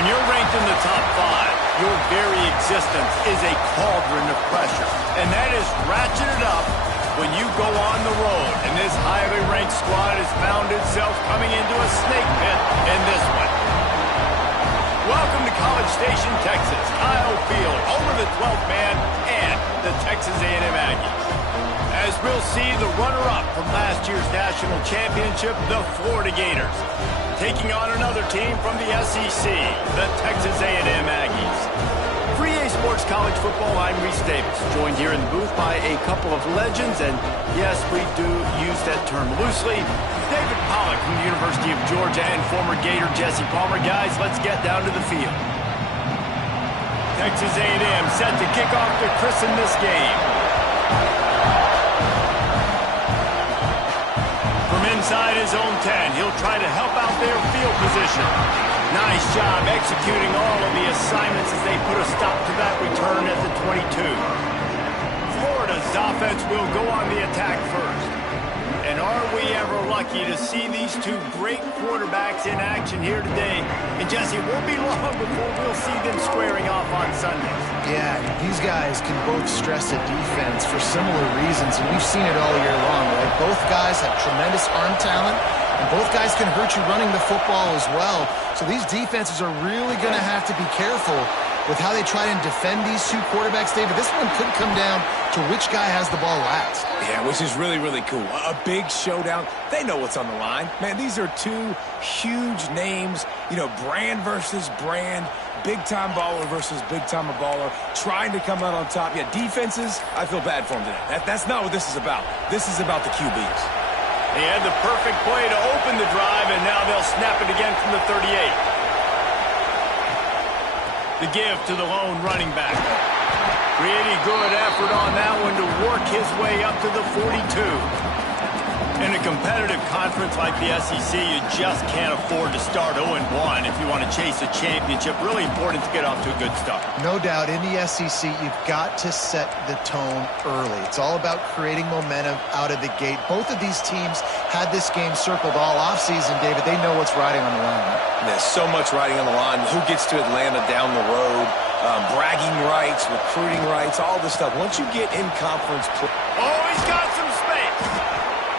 When you're ranked in the top 5, your very existence is a cauldron of pressure. And that is ratcheted up when you go on the road. And this highly ranked squad has found itself coming into a snake pit in this one. Welcome to College Station, Texas. Kyle Field, home of the 12th man and the Texas A&M Aggies. As we'll see, the runner-up from last year's national championship, the Florida Gators, taking on another team from the SEC, the Texas A&M Aggies. For EA Sports College Football, I'm Reese Davis, joined here in the booth by a couple of legends, and yes, we do use that term loosely. David Pollack from the University of Georgia and former Gator Jesse Palmer. Guys, let's get down to the field. Texas A&M set to kick off to christen this game. From inside his own 10, he'll try to help out their field position. Nice job executing all of the assignments as they put a stop to that return at the 22. Florida's offense will go on the attack first. And are we ever lucky to see these two great quarterbacks in action here today? And Jesse, it won't be long before we'll see them squaring off on Sundays. Yeah, these guys can both stress a defense for similar reasons, and we've seen it all year long, right? Both guys have tremendous arm talent, and both guys can hurt you running the football as well. So these defenses are really going to have to be careful with how they try and defend these two quarterbacks. David, this one could come down to which guy has the ball last. Yeah, which is really, really cool. A big showdown. They know what's on the line. Man, these are two huge names, you know, brand versus brand, big-time baller versus big-time baller, trying to come out on top. Yeah, defenses, I feel bad for them today. That's not what this is about. This is about the QBs. They had the perfect play to open the drive, and now they'll snap it again from the 38. The give to the lone running back. Pretty good effort on that one to work his way up to the 42. In a competitive conference like the SEC, you just can't afford to start 0-1 if you want to chase a championship. Really important to get off to a good start. No doubt, in the SEC, you've got to set the tone early. It's all about creating momentum out of the gate. Both of these teams had this game circled all offseason, David. They know what's riding on the line. There's so much riding on the line. Who gets to Atlanta down the road? Bragging rights, recruiting rights, all this stuff. Once you get in conference play. Oh, he's got some space.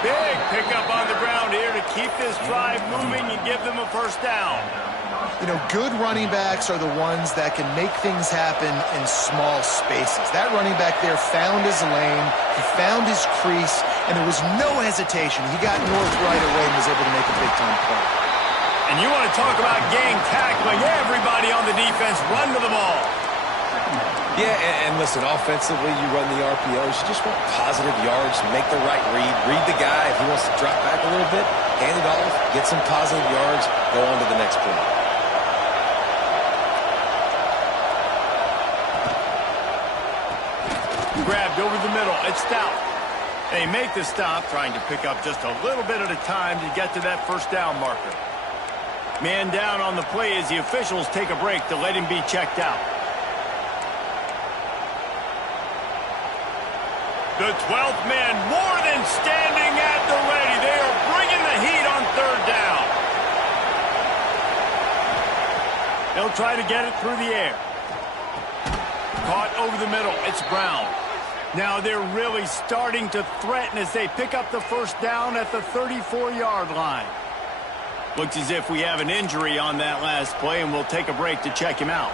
Big pickup on the ground here to keep this drive moving and give them a first down. You know, good running backs are the ones that can make things happen in small spaces. That running back there found his lane, he found his crease, and there was no hesitation. He got north right away and was able to make a big-time play. And you want to talk about gang tackling, everybody on the defense run to the ball. Yeah, and listen, offensively, you run the RPOs. You just want positive yards, make the right read the guy. If he wants to drop back a little bit, hand it off, get some positive yards, go on to the next play. Grabbed over the middle. It's Stout. They make the stop, trying to pick up just a little bit at a time to get to that first down marker. Man down on the play as the officials take a break to let him be checked out. The 12th man more than standing at the ready. They are bringing the heat on third down. They'll try to get it through the air. Caught over the middle. It's Brown. Now they're really starting to threaten as they pick up the first down at the 34-yard line. Looks as if we have an injury on that last play, and we'll take a break to check him out.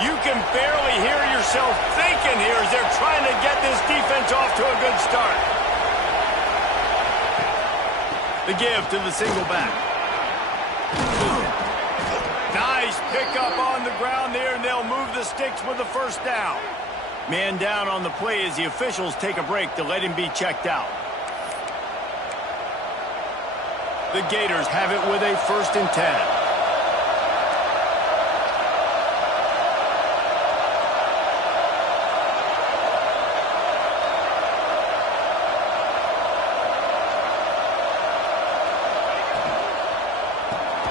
You can barely hear yourself thinking here as they're trying to get this defense off to a good start. The give to the single back. Nice pickup on the ground there, and they'll move the sticks with the first down. Man down on the play as the officials take a break to let him be checked out. The Gators have it with a 1st and 10.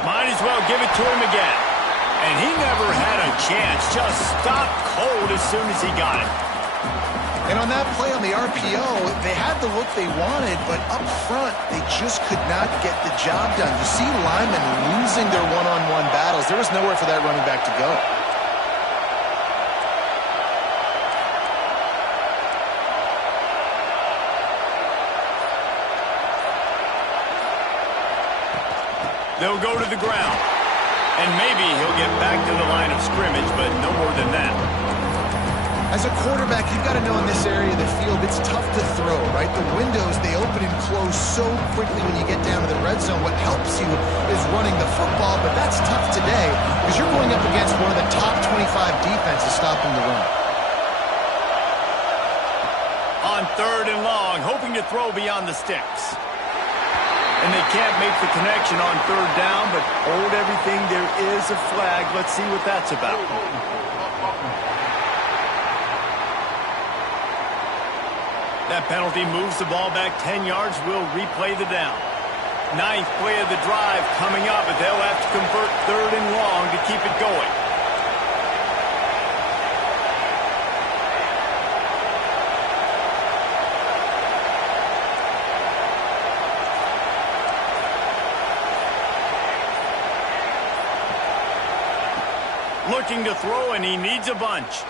Might as well give it to him again. And he never had a chance. Just stopped cold as soon as he got it. And on that play on the RPO, they had the look they wanted, but up front, they just could not get the job done. You see linemen losing their one-on-one battles. There was nowhere for that running back to go. They'll go to the ground. And maybe he'll get back to the line of scrimmage, but no more than that. As a quarterback, you've got to know in this area of the field, it's tough to throw, right? The windows, they open and close so quickly when you get down to the red zone. What helps you is running the football, but that's tough today because you're going up against one of the top 25 defenses stopping the run. On 3rd and long, hoping to throw beyond the sticks. And they can't make the connection on 3rd down, but hold everything. There is a flag. Let's see what that's about. That penalty moves the ball back 10 yards. We'll replay the down. 9th play of the drive coming up, but they'll have to convert 3rd and long to keep it going. Looking to throw, and he needs a bunch.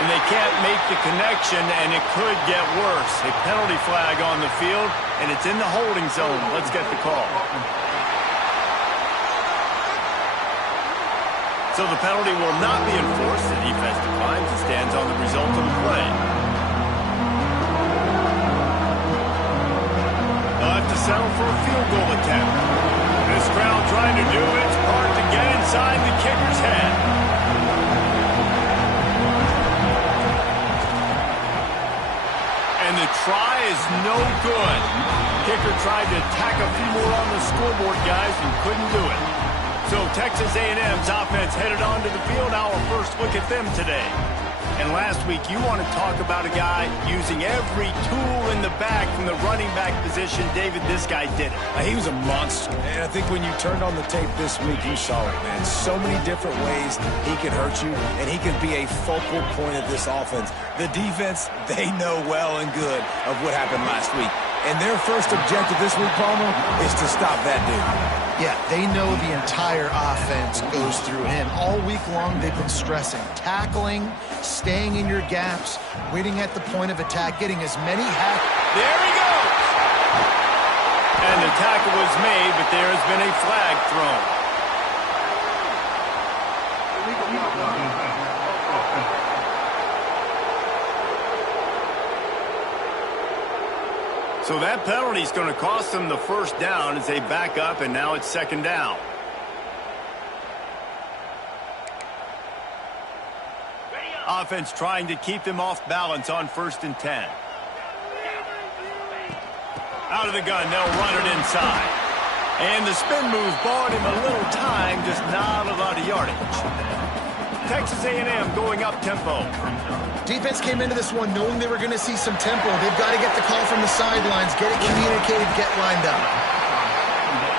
And they can't make the connection, and it could get worse. A penalty flag on the field, and it's in the holding zone. Let's get the call. So the penalty will not be enforced. The defense declines and stands on the result of the play. They'll have to settle for a field goal attempt. This crowd trying to do its part to get inside the kicker's head. And the try is no good. Kicker tried to tack a few more on the scoreboard, guys, and couldn't do it. So Texas A&M's offense headed onto the field. Our first look at them today. And last week, you want to talk about a guy using every tool in the bag from the running back position. David, this guy did it. He was a monster. And I think when you turned on the tape this week, you saw it, man. So many different ways he can hurt you, and he can be a focal point of this offense. The defense, they know well and good of what happened last week. And their first objective this week, Palmer, is to stop that dude. Yeah, they know the entire offense goes through him. All week long, they've been stressing. Tackling, staying in your gaps, waiting at the point of attack, getting as many hacks. There he goes! And the tackle was made, but there has been a flag thrown. So that penalty is going to cost them the first down as they back up, and now it's 2nd down. Offense trying to keep them off balance on 1st and 10. Out of the gun, they'll run it inside. And the spin move bought him a little time, just not a lot of yardage. Texas A&M going up tempo. Defense came into this one knowing they were going to see some tempo. They've got to get the call from the sidelines, get it communicated, get lined up.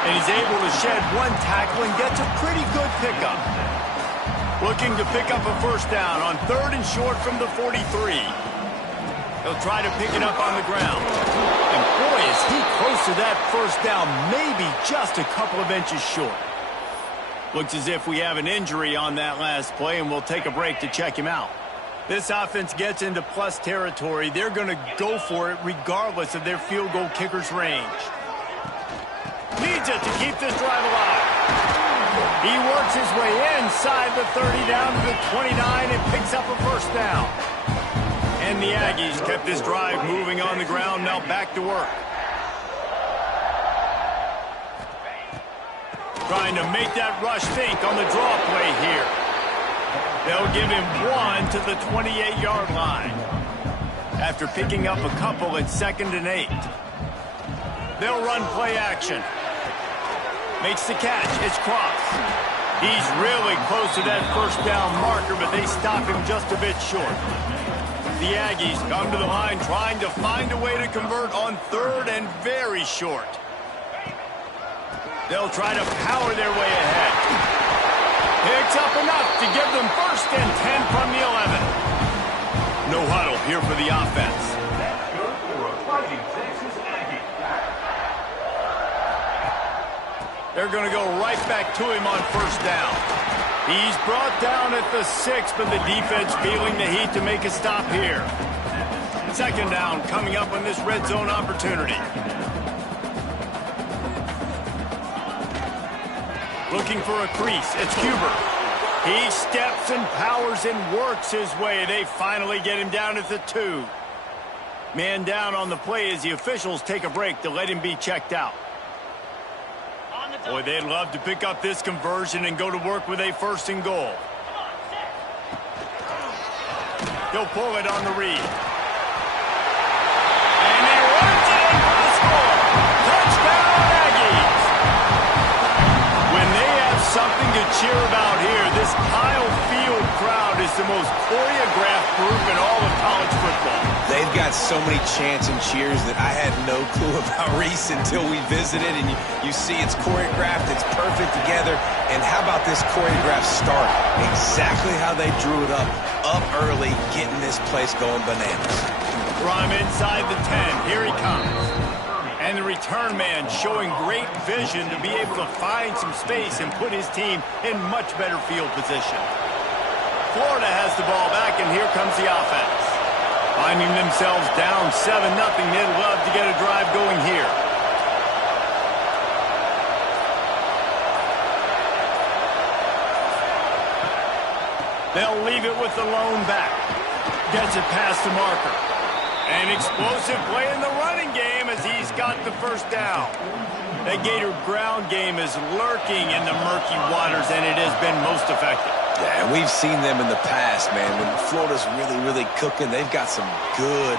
And he's able to shed one tackle and gets a pretty good pickup. Looking to pick up a first down on 3rd and short from the 43. He'll try to pick it up on the ground. And boy, is he close to that first down, maybe just a couple of inches short. Looks as if we have an injury on that last play, and we'll take a break to check him out. This offense gets into plus territory. They're going to go for it regardless of their field goal kicker's range. Needs it to keep this drive alive. He works his way inside the 30 down to the 29 and picks up a first down. And the Aggies kept this drive moving on the ground, now back to work. Trying to make that rush think on the draw play here. They'll give him one to the 28-yard line. After picking up a couple at 2nd and 8. They'll run play action. Makes the catch. It's Cross. He's really close to that first down marker, but they stop him just a bit short. The Aggies come to the line trying to find a way to convert on 3rd and very short. They'll try to power their way ahead. Picks up enough to give them 1st and 10 from the 11. No huddle here for the offense. They're going to go right back to him on first down. He's brought down at the 6, but the defense feeling the heat to make a stop here. Second down coming up on this red zone opportunity. Looking for a crease. It's Huber. He steps and powers and works his way. They finally get him down at the 2. Man down on the play as the officials take a break to let him be checked out. Boy, they'd love to pick up this conversion and go to work with a 1st and goal. He'll pull it on the read. And he runs it in for the score. Touchdown, Aggies! When they have something to cheer about here, this Kyle Field crowd is the most choreographed group in all of college football. They've got so many chants and cheers that I had no clue about Reese until we visited, and you see it's choreographed, it's perfect together, and how about this choreographed start? Exactly how they drew it up early, getting this place going bananas. From inside the 10, here he comes. And the return man showing great vision to be able to find some space and put his team in much better field position. Florida has the ball back, and here comes the offense. Finding themselves down 7-0, they'd love to get a drive going here. They'll leave it with the lone back. Gets it past the marker. An explosive play in the running game as he's got the first down. The Gator ground game is lurking in the murky waters, and it has been most effective. Yeah, and we've seen them in the past, man. When Florida's really cooking, they've got some good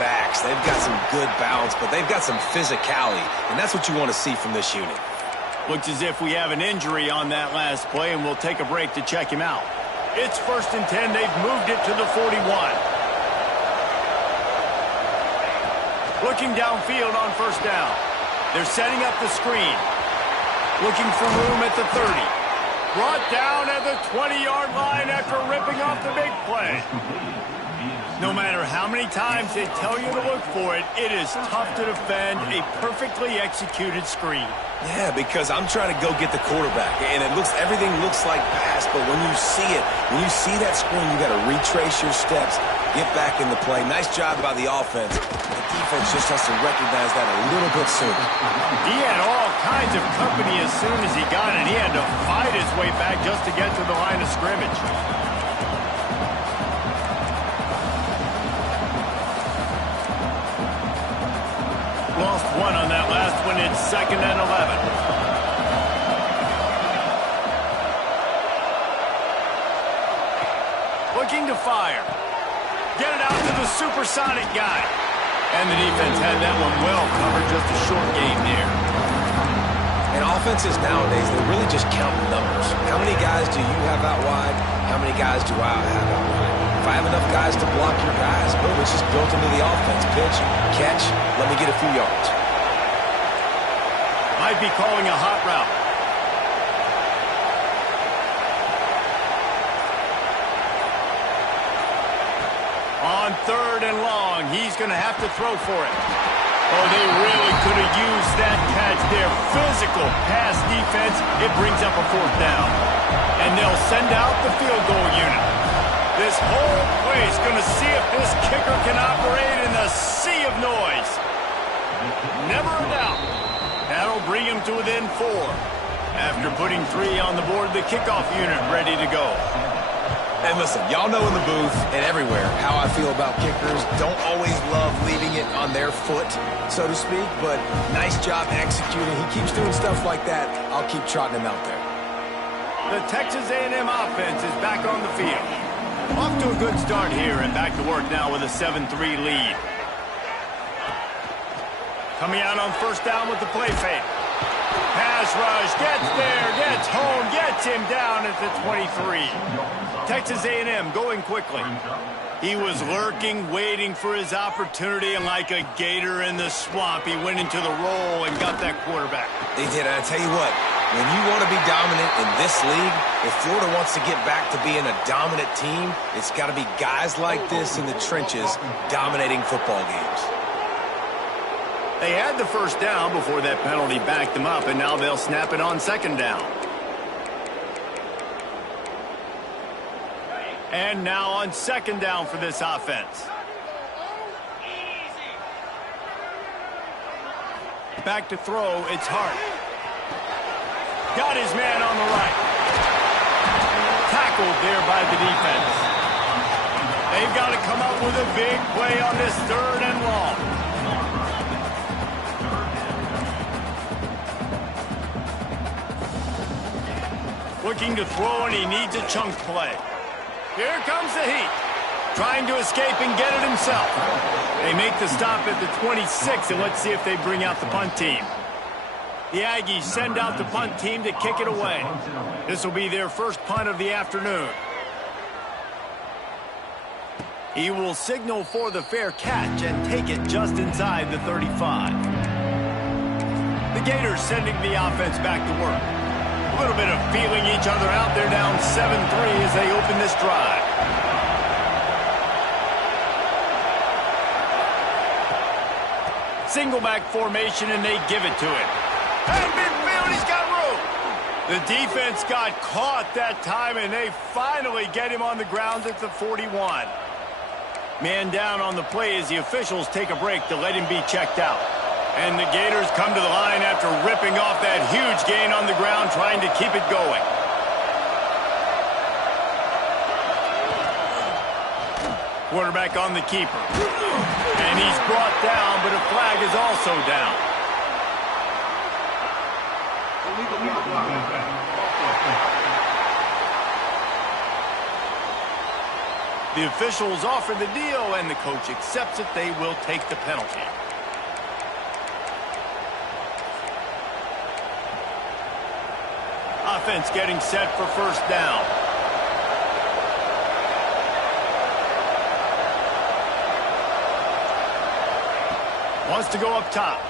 backs. They've got some good balance, but they've got some physicality, and that's what you want to see from this unit. Looks as if we have an injury on that last play, and we'll take a break to check him out. It's 1st and 10. They've moved it to the 41. Looking downfield on first down. They're setting up the screen. Looking for room at the 30. Brought down at the 20-yard line after ripping off the big play. No matter how many times they tell you to look for it, it is tough to defend a perfectly executed screen. Yeah, because I'm trying to go get the quarterback, and everything looks like pass, but when you see that screen, you got to retrace your steps, get back in the play. Nice job by the offense. The defense just has to recognize that a little bit sooner. He had all kinds of company as soon as he got it. He had to fight his way back just to get to the line of scrimmage. Lost one on that last one. It's 2nd and 11. Looking to fire. Get it out to the supersonic guy. And the defense had that one well covered. Just a short game there. And offenses nowadays, they're really just counting numbers. How many guys do you have out wide? How many guys do I have out wide? If I have enough guys to block your guys, boom, it's just built into the offense. Pitch, catch, let me get a few yards. Might be calling a hot route. On 3rd and long, he's going to have to throw for it. Oh, they really could have used that catch there. Physical pass defense. It brings up a 4th down. And they'll send out the field goal unit. This whole place going to see if this kicker can operate in the sea of noise. Never a doubt. That'll bring him to within 4. After putting 3 on the board, the kickoff unit ready to go. And listen, y'all know in the booth and everywhere how I feel about kickers. Don't always love leaving it on their foot, so to speak, but nice job executing. He keeps doing stuff like that. I'll keep trotting him out there. The Texas A&M offense is back on the field. Off to a good start here and back to work now with a 7-3 lead. Coming out on first down with the play fake. Pass rush, gets there, gets home, gets him down at the 23. Texas A&M going quickly. He was lurking, waiting for his opportunity, and like a gator in the swamp, he went into the roll and got that quarterback. He did. I tell you what, When you want to be dominant in this league, if Florida wants to get back to being a dominant team, it's got to be guys like this in the trenches dominating football games. They had the first down before that penalty backed them up, and now they'll snap it on second down. And now on second down for this offense. Back to throw, it's Hart. Got his man on the right. Tackled there by the defense. They've got to come up with a big play on this third and long. Looking to throw, and he needs a chunk play. Here comes the heat. Trying to escape and get it himself. They make the stop at the 26, and let's see if they bring out the punt team. The Aggies send out the punt team to kick it away. This will be their first punt of the afternoon. He will signal for the fair catch and take it just inside the 35. The Gators sending the offense back to work. A little bit of feeling each other out. They're down 7-3 as they open this drive. Single back formation, and they give it to him. And midfield, he's got room. The defense got caught that time, and they finally get him on the ground at the 41. Man down on the play as the officials take a break to let him be checked out. And the Gators come to the line after ripping off that huge gain on the ground, trying to keep it going. Quarterback on the keeper. And he's brought down, but a flag is also down. The officials offer the deal, and the coach accepts it. They will take the penalty. Offense getting set for first down. Wants to go up top.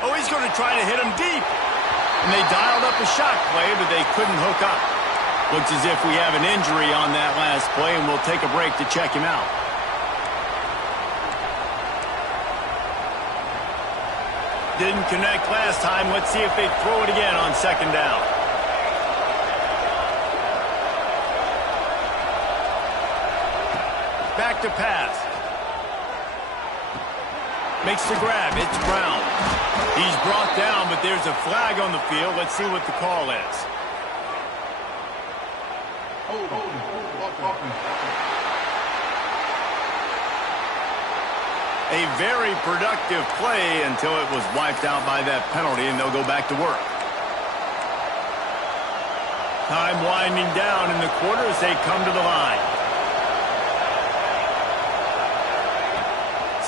Oh, he's going to try to hit him deep. And they dialed up a shot play, but they couldn't hook up. Looks as if we have an injury on that last play, and we'll take a break to check him out. Didn't connect last time. Let's see if they throw it again on second down. Back to pass. Makes the grab. It's Brown. He's brought down, but there's a flag on the field. Let's see what the call is. A very productive play until it was wiped out by that penalty, and they'll go back to work. Time winding down in the quarter as they come to the line.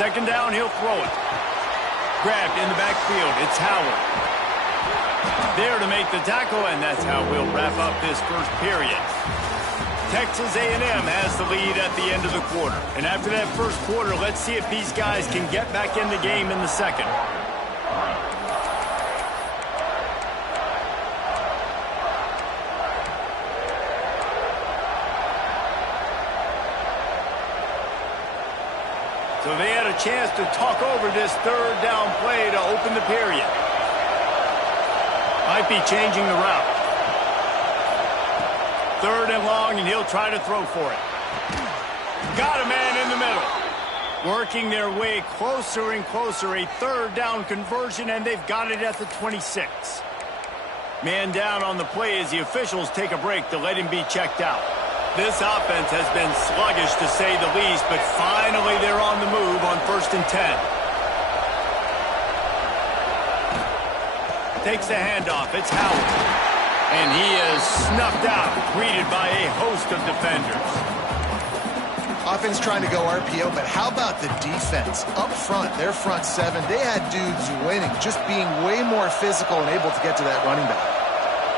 Second down, he'll throw it. Grabbed in the backfield. It's Howard. There to make the tackle, and that's how we'll wrap up this first period. Texas A&M has the lead at the end of the quarter. And after that first quarter, let's see if these guys can get back in the game in the second. So they had a chance to talk over this third down play to open the period. Might be changing the route. Third and long, and he'll try to throw for it. Got a man in the middle. Working their way closer and closer. A third down conversion, and they've got it at the 26. Man down on the play as the officials take a break to let him be checked out. This offense has been sluggish, to say the least, but finally they're on the move on 1st and 10. Takes the handoff. It's Howard. And he is snuffed out, greeted by a host of defenders. Offense trying to go RPO, but how about the defense? Up front, their front seven, they had dudes winning, just being way more physical and able to get to that running back.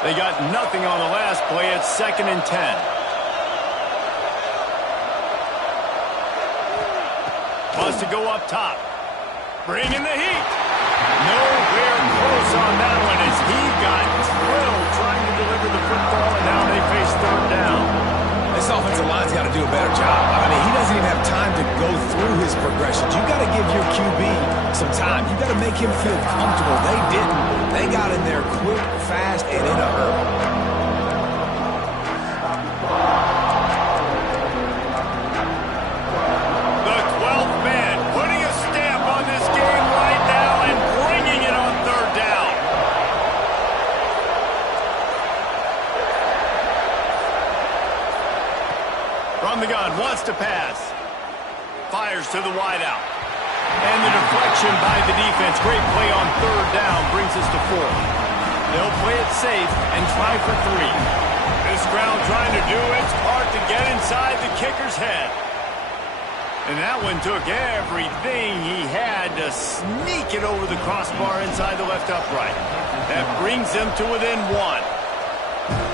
They got nothing on the last play. It's 2nd and 10. Wants to go up top. Bringing the heat. Nowhere close on that one as He got drilled trying to deliver the football, and now they face third down. This offensive line's got to do a better job. I mean, he doesn't even have time to go through his progressions. You've got to give your QB some time. You've got to make him feel comfortable. They didn't. They got in there quick, fast, and in a hurry. The 12th man putting a stamp on this game right now and bringing it on third down. From the gun, wants to pass. Fires to the wideout. And the deflection by the defense. Great play on third down brings us to fourth. They'll play it safe and try for three. This ground trying to do its part to get inside the kicker's head. And that one took everything he had to sneak it over the crossbar inside the left upright. That brings them to within one.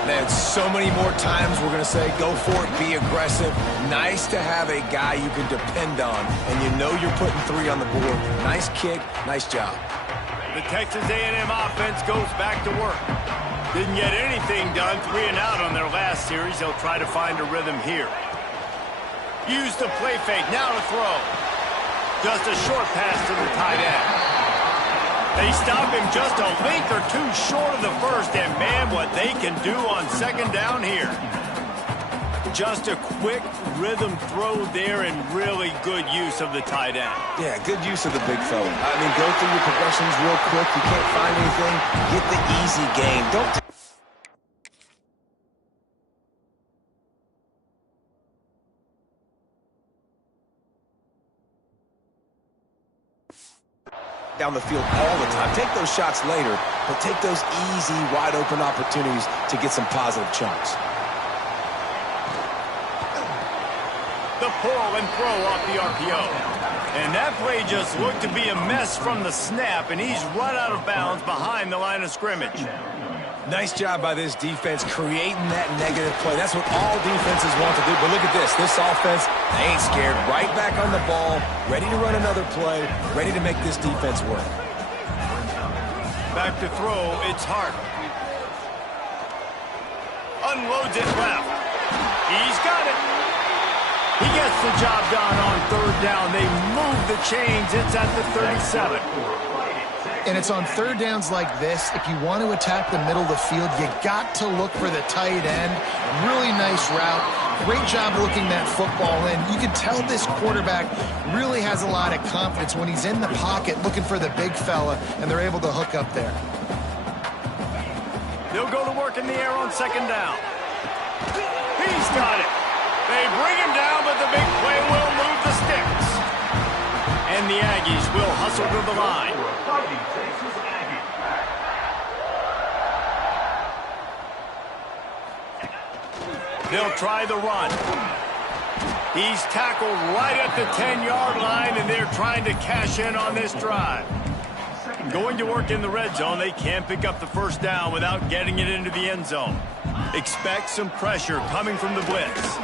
Man, so many more times we're going to say, go for it, be aggressive. Nice to have a guy you can depend on, and you know you're putting three on the board. Nice kick, nice job. The Texas A&M offense goes back to work. Didn't get anything done, 3 and out on their last series. They'll try to find a rhythm here. Use the play fake, now to throw. Just a short pass to the tight end. They stop him just a length or two short of the first, and man, what they can do on second down here. Just a quick rhythm throw there and really good use of the tight end. Yeah, good use of the big fella. I mean, go through your progressions real quick. You can't find anything. Get the easy gain. Don't... down the field all the time. Take those shots later, but take those easy, wide-open opportunities to get some positive chunks. The pull and throw off the RPO. And that play just looked to be a mess from the snap, and he's run out of bounds behind the line of scrimmage. Nice job by this defense creating that negative play. That's what all defenses want to do. But look at this. This offense, they ain't scared. Right back on the ball, ready to run another play, ready to make this defense work. Back to throw, it's Hart. Unloads it left. He's got it. He gets the job done on third down. They move the chains. It's at the 37. And it's on third downs like this, if you want to attack the middle of the field, you got to look for the tight end. Really nice route. Great job looking that football in. You can tell this quarterback really has a lot of confidence when he's in the pocket looking for the big fella, and they're able to hook up there. They'll go to work in the air on second down. He's got it. They bring him down, but the big play will move the sticks. And the Aggies will hustle to the line. They'll try the run. He's tackled right at the 10-yard line, and they're trying to cash in on this drive. Going to work in the red zone, they can't pick up the first down without getting it into the end zone. Expect some pressure coming from the blitz.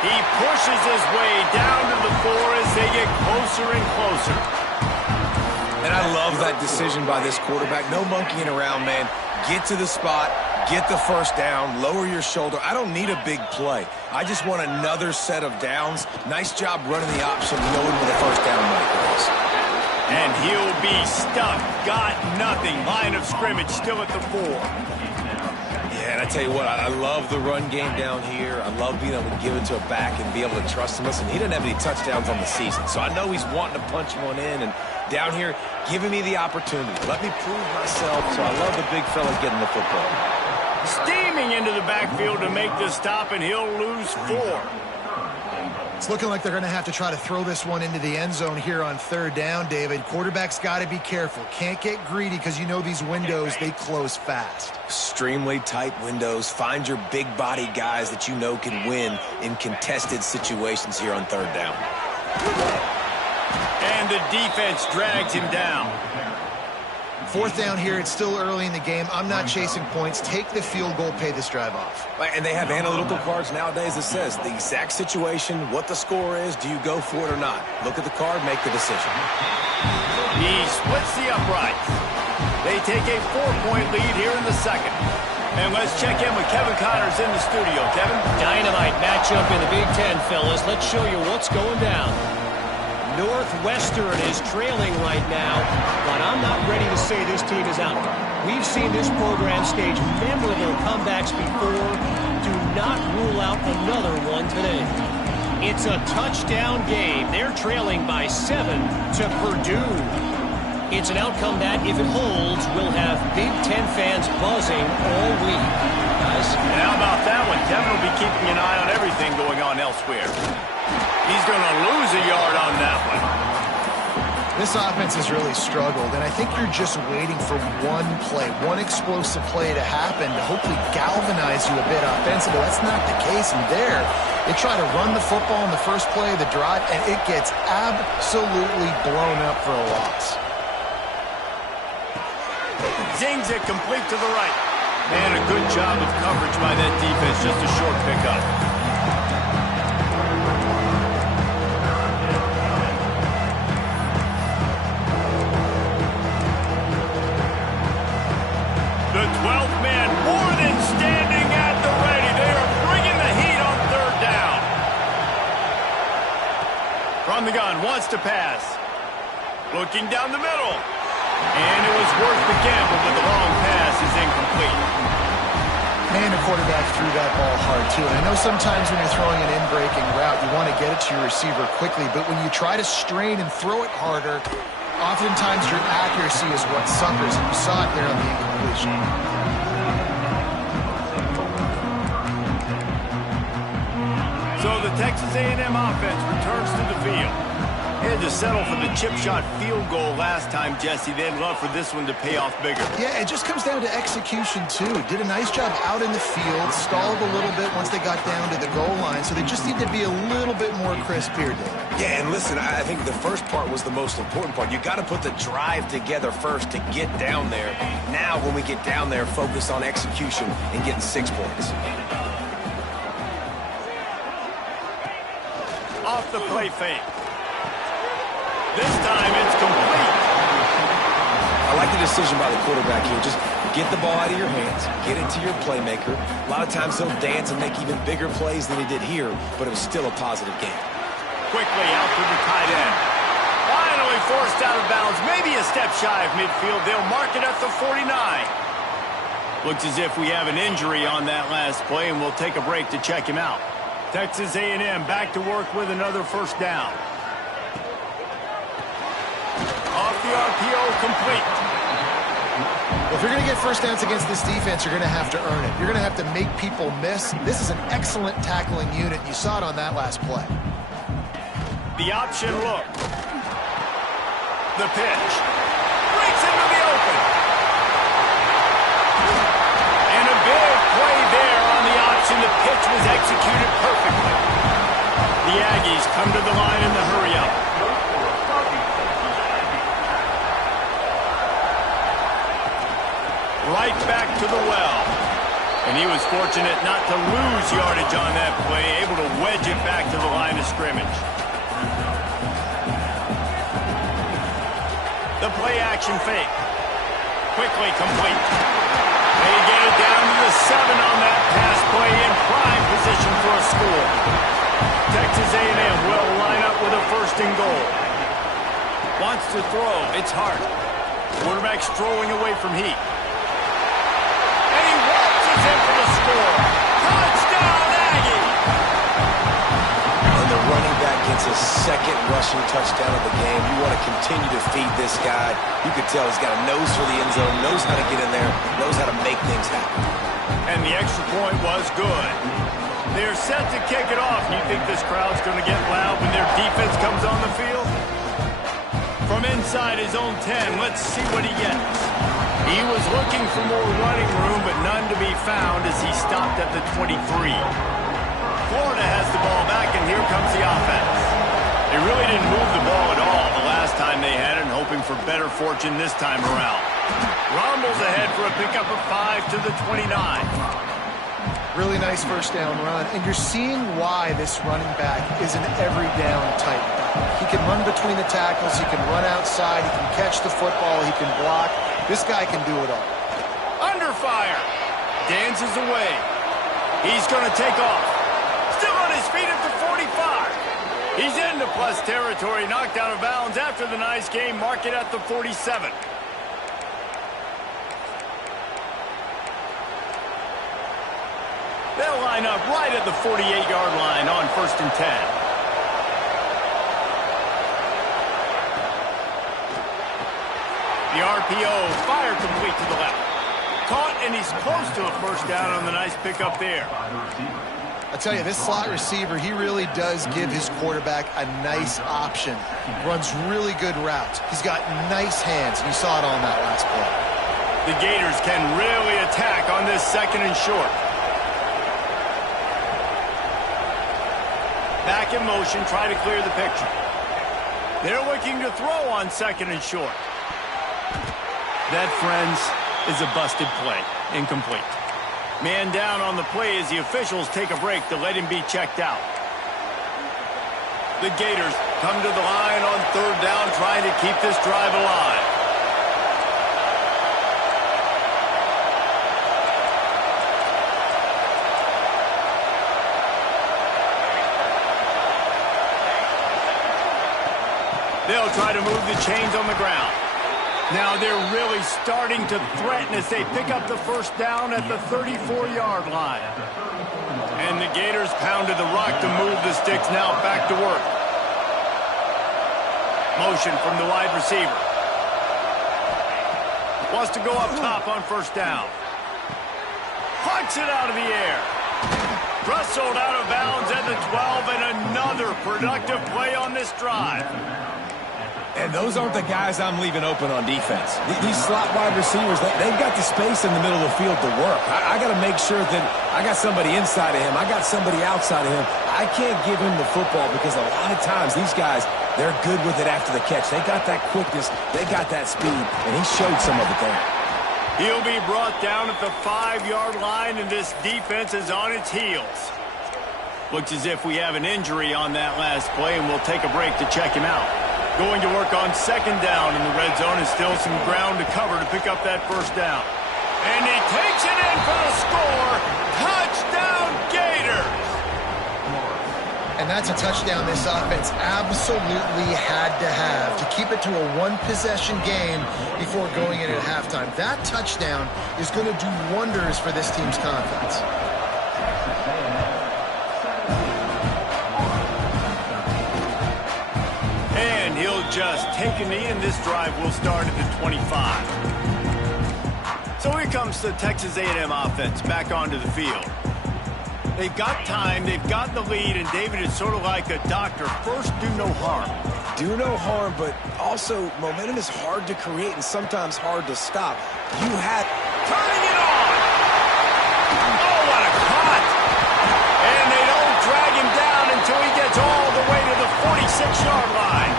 He pushes his way down to the 4 as they get closer and closer. And I love that decision by this quarterback. No monkeying around, man. Get to the spot, get the first down, lower your shoulder. I don't need a big play. I just want another set of downs. Nice job running the option, knowing where the first down marker is. And he'll be stuck. Got nothing. Line of scrimmage still at the 4. Yeah, and I tell you what, I love the run game down here. I love being able to give it to a back and be able to trust him. Listen, he didn't have any touchdowns on the season, so I know he's wanting to punch one in. And down here, giving me the opportunity. Let me prove myself, so I love the big fella getting the football. Steaming into the backfield to make the stop, and he'll lose 4. It's looking like they're going to have to try to throw this one into the end zone here on third down, David. Quarterback's got to be careful. Can't get greedy because you know these windows, they close fast. Extremely tight windows. Find your big body guys that you know can win in contested situations here on third down. And the defense drags him down. Fourth down here, it's still early in the game. I'm not chasing points. Take the field goal, pay this drive off. And they have analytical cards nowadays that says the exact situation, what the score is, do you go for it or not? Look at the card, make the decision. He splits the uprights. They take a 4-point lead here in the second. And let's check in with Kevin Connors in the studio. Kevin? Dynamite matchup in the Big Ten, fellas. Let's show you what's going down. Northwestern is trailing right now, but I'm not ready to say this team is out. We've seen this program stage memorable comebacks before. Do not rule out another one today. It's a touchdown game. They're trailing by 7 to Purdue. It's an outcome that, if it holds, will have Big Ten fans buzzing all week. Guys? And how about that one? Kevin will be keeping an eye on everything going on elsewhere. He's going to lose a yard on that one. This offense has really struggled, and I think you're just waiting for one play, one explosive play to happen to hopefully galvanize you a bit offensively. That's not the case, and there, they try to run the football in the first play of the drive, and it gets absolutely blown up for a loss. Zings it complete to the right. Man, a good job of coverage by that defense. Just a short pickup. The 12th man more than standing at the ready. They are bringing the heat on third down. From the gun, wants to pass. Looking down the middle. And it was worth the gamble, but the long pass is incomplete. Man, the quarterback threw that ball hard, too. And I know sometimes when you're throwing an in-breaking route, you want to get it to your receiver quickly. But when you try to strain and throw it harder, oftentimes your accuracy is what suffers. And you saw it there on the incompletion. So the Texas A&M offense returns to the field. They had to settle for the chip shot field goal last time, Jesse. They'd love for this one to pay off bigger. Yeah, it just comes down to execution, too. Did a nice job out in the field, stalled a little bit once they got down to the goal line, so they just need to be a little bit more crisp here, Dave. Yeah, and listen, I think the first part was the most important part. You got to put the drive together first to get down there. Now, when we get down there, focus on execution and getting 6 points. Off the play fake. This time it's complete. I like the decision by the quarterback here. Just get the ball out of your hands, get it to your playmaker. A lot of times he'll dance and make even bigger plays than he did here, but it was still a positive game. Quickly out to the tight end. Finally forced out of bounds, maybe a step shy of midfield. They'll mark it at the 49. Looks as if we have an injury on that last play, and we'll take a break to check him out. Texas A&M back to work with another first down. Off the RPO, complete. Well, if you're going to get first downs against this defense, you're going to have to earn it. You're going to have to make people miss. This is an excellent tackling unit. You saw it on that last play. The option look. The pitch. Breaks into the open. And a big play there on the option. The pitch was executed perfectly. The Aggies come to the line in the hurry-up. Right back to the well. And he was fortunate not to lose yardage on that play, able to wedge it back to the line of scrimmage. The play action fake. Quickly complete. They get it down to the 7 on that pass play in prime position for a score. Texas A&M will line up with a first and goal. Wants to throw. It's hard. Quarterback strolling away from heat. In for the score. Touchdown, Aggie! And the running back gets a second rushing touchdown of the game. You want to continue to feed this guy. You could tell he's got a nose for the end zone, knows how to get in there, knows how to make things happen. And the extra point was good. They're set to kick it off. You think this crowd's going to get loud when their defense comes on the field? From inside his own 10, let's see what he gets. He was looking for more running room, but none to be found as he stopped at the 23. Florida has the ball back, and here comes the offense. They really didn't move the ball at all the last time they had it, and hoping for better fortune this time around. Rumbles ahead for a pickup of 5 to the 29. Really nice first down run, and you're seeing why this running back is an every down type back. He can run between the tackles, he can run outside, he can catch the football, he can block. This guy can do it all. Under fire. Dances away. He's going to take off. Still on his feet at the 45. He's into plus territory, knocked out of bounds after the nice game. Mark it at the 47. They'll line up right at the 48-yard line on 1st and 10. The RPO, fire complete to the left. Caught, and he's close to a first down on the nice pickup there. I tell you, this slot receiver, he really does give his quarterback a nice option. Runs really good routes. He's got nice hands, and you saw it on that last play. The Gators can really attack on this 2nd and short. Back in motion, try to clear the picture. They're looking to throw on 2nd and short. That, friends, is a busted play. Incomplete. Man down on the play as the officials take a break to let him be checked out. The Gators come to the line on 3rd down, trying to keep this drive alive. They'll try to move the chains on the ground. Now they're really starting to threaten as they pick up the first down at the 34-yard line. And the Gators pounded the rock to move the sticks, now back to work. Motion from the wide receiver. Wants to go up top on 1st down. Punts it out of the air. Rustled out of bounds at the 12, and another productive play on this drive. And those aren't the guys I'm leaving open on defense. These slot wide receivers, they've got the space in the middle of the field to work. I got to make sure that I got somebody inside of him. I got somebody outside of him. I can't give him the football because a lot of times these guys, they're good with it after the catch. They got that quickness. They got that speed, and he showed some of it there. He'll be brought down at the 5-yard line, and this defense is on its heels. Looks as if we have an injury on that last play, and we'll take a break to check him out. Going to work on 2nd down in the red zone, and still some ground to cover to pick up that first down. And he takes it in for the score. Touchdown, Gators! And that's a touchdown this offense absolutely had to have to keep it to a one-possession game before going in at halftime. That touchdown is going to do wonders for this team's confidence. And he'll just take a knee, and this drive will start at the 25. So here comes the Texas A&M offense back onto the field. They've got time, they've got the lead, and David is sort of like a doctor. First, do no harm. Do no harm, but also momentum is hard to create and sometimes hard to stop. You had... Turning it on! Oh, what a cut! And they don't drag him down until he gets all the way to the 46-yard line.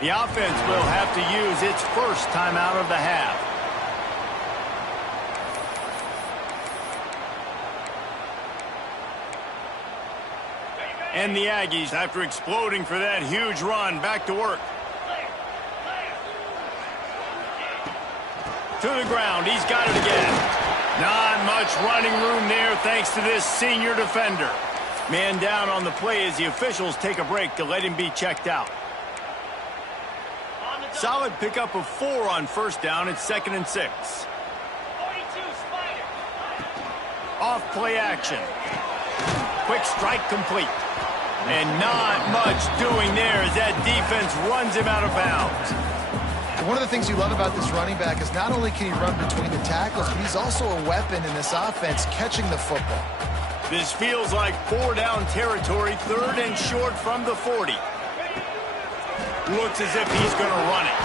The offense will have to use its first timeout of the half. And the Aggies, after exploding for that huge run, back to work. To the ground, he's got it again. Not much running room there thanks to this senior defender. Man down on the play as the officials take a break to let him be checked out. Solid pickup of 4 on first down. It's 2nd and 6. Off play action. Quick strike complete. And not much doing there as that defense runs him out of bounds. One of the things you love about this running back is not only can he run between the tackles, but he's also a weapon in this offense catching the football. This feels like 4-down territory, 3rd and short from the 40. Looks as if he's going to run it.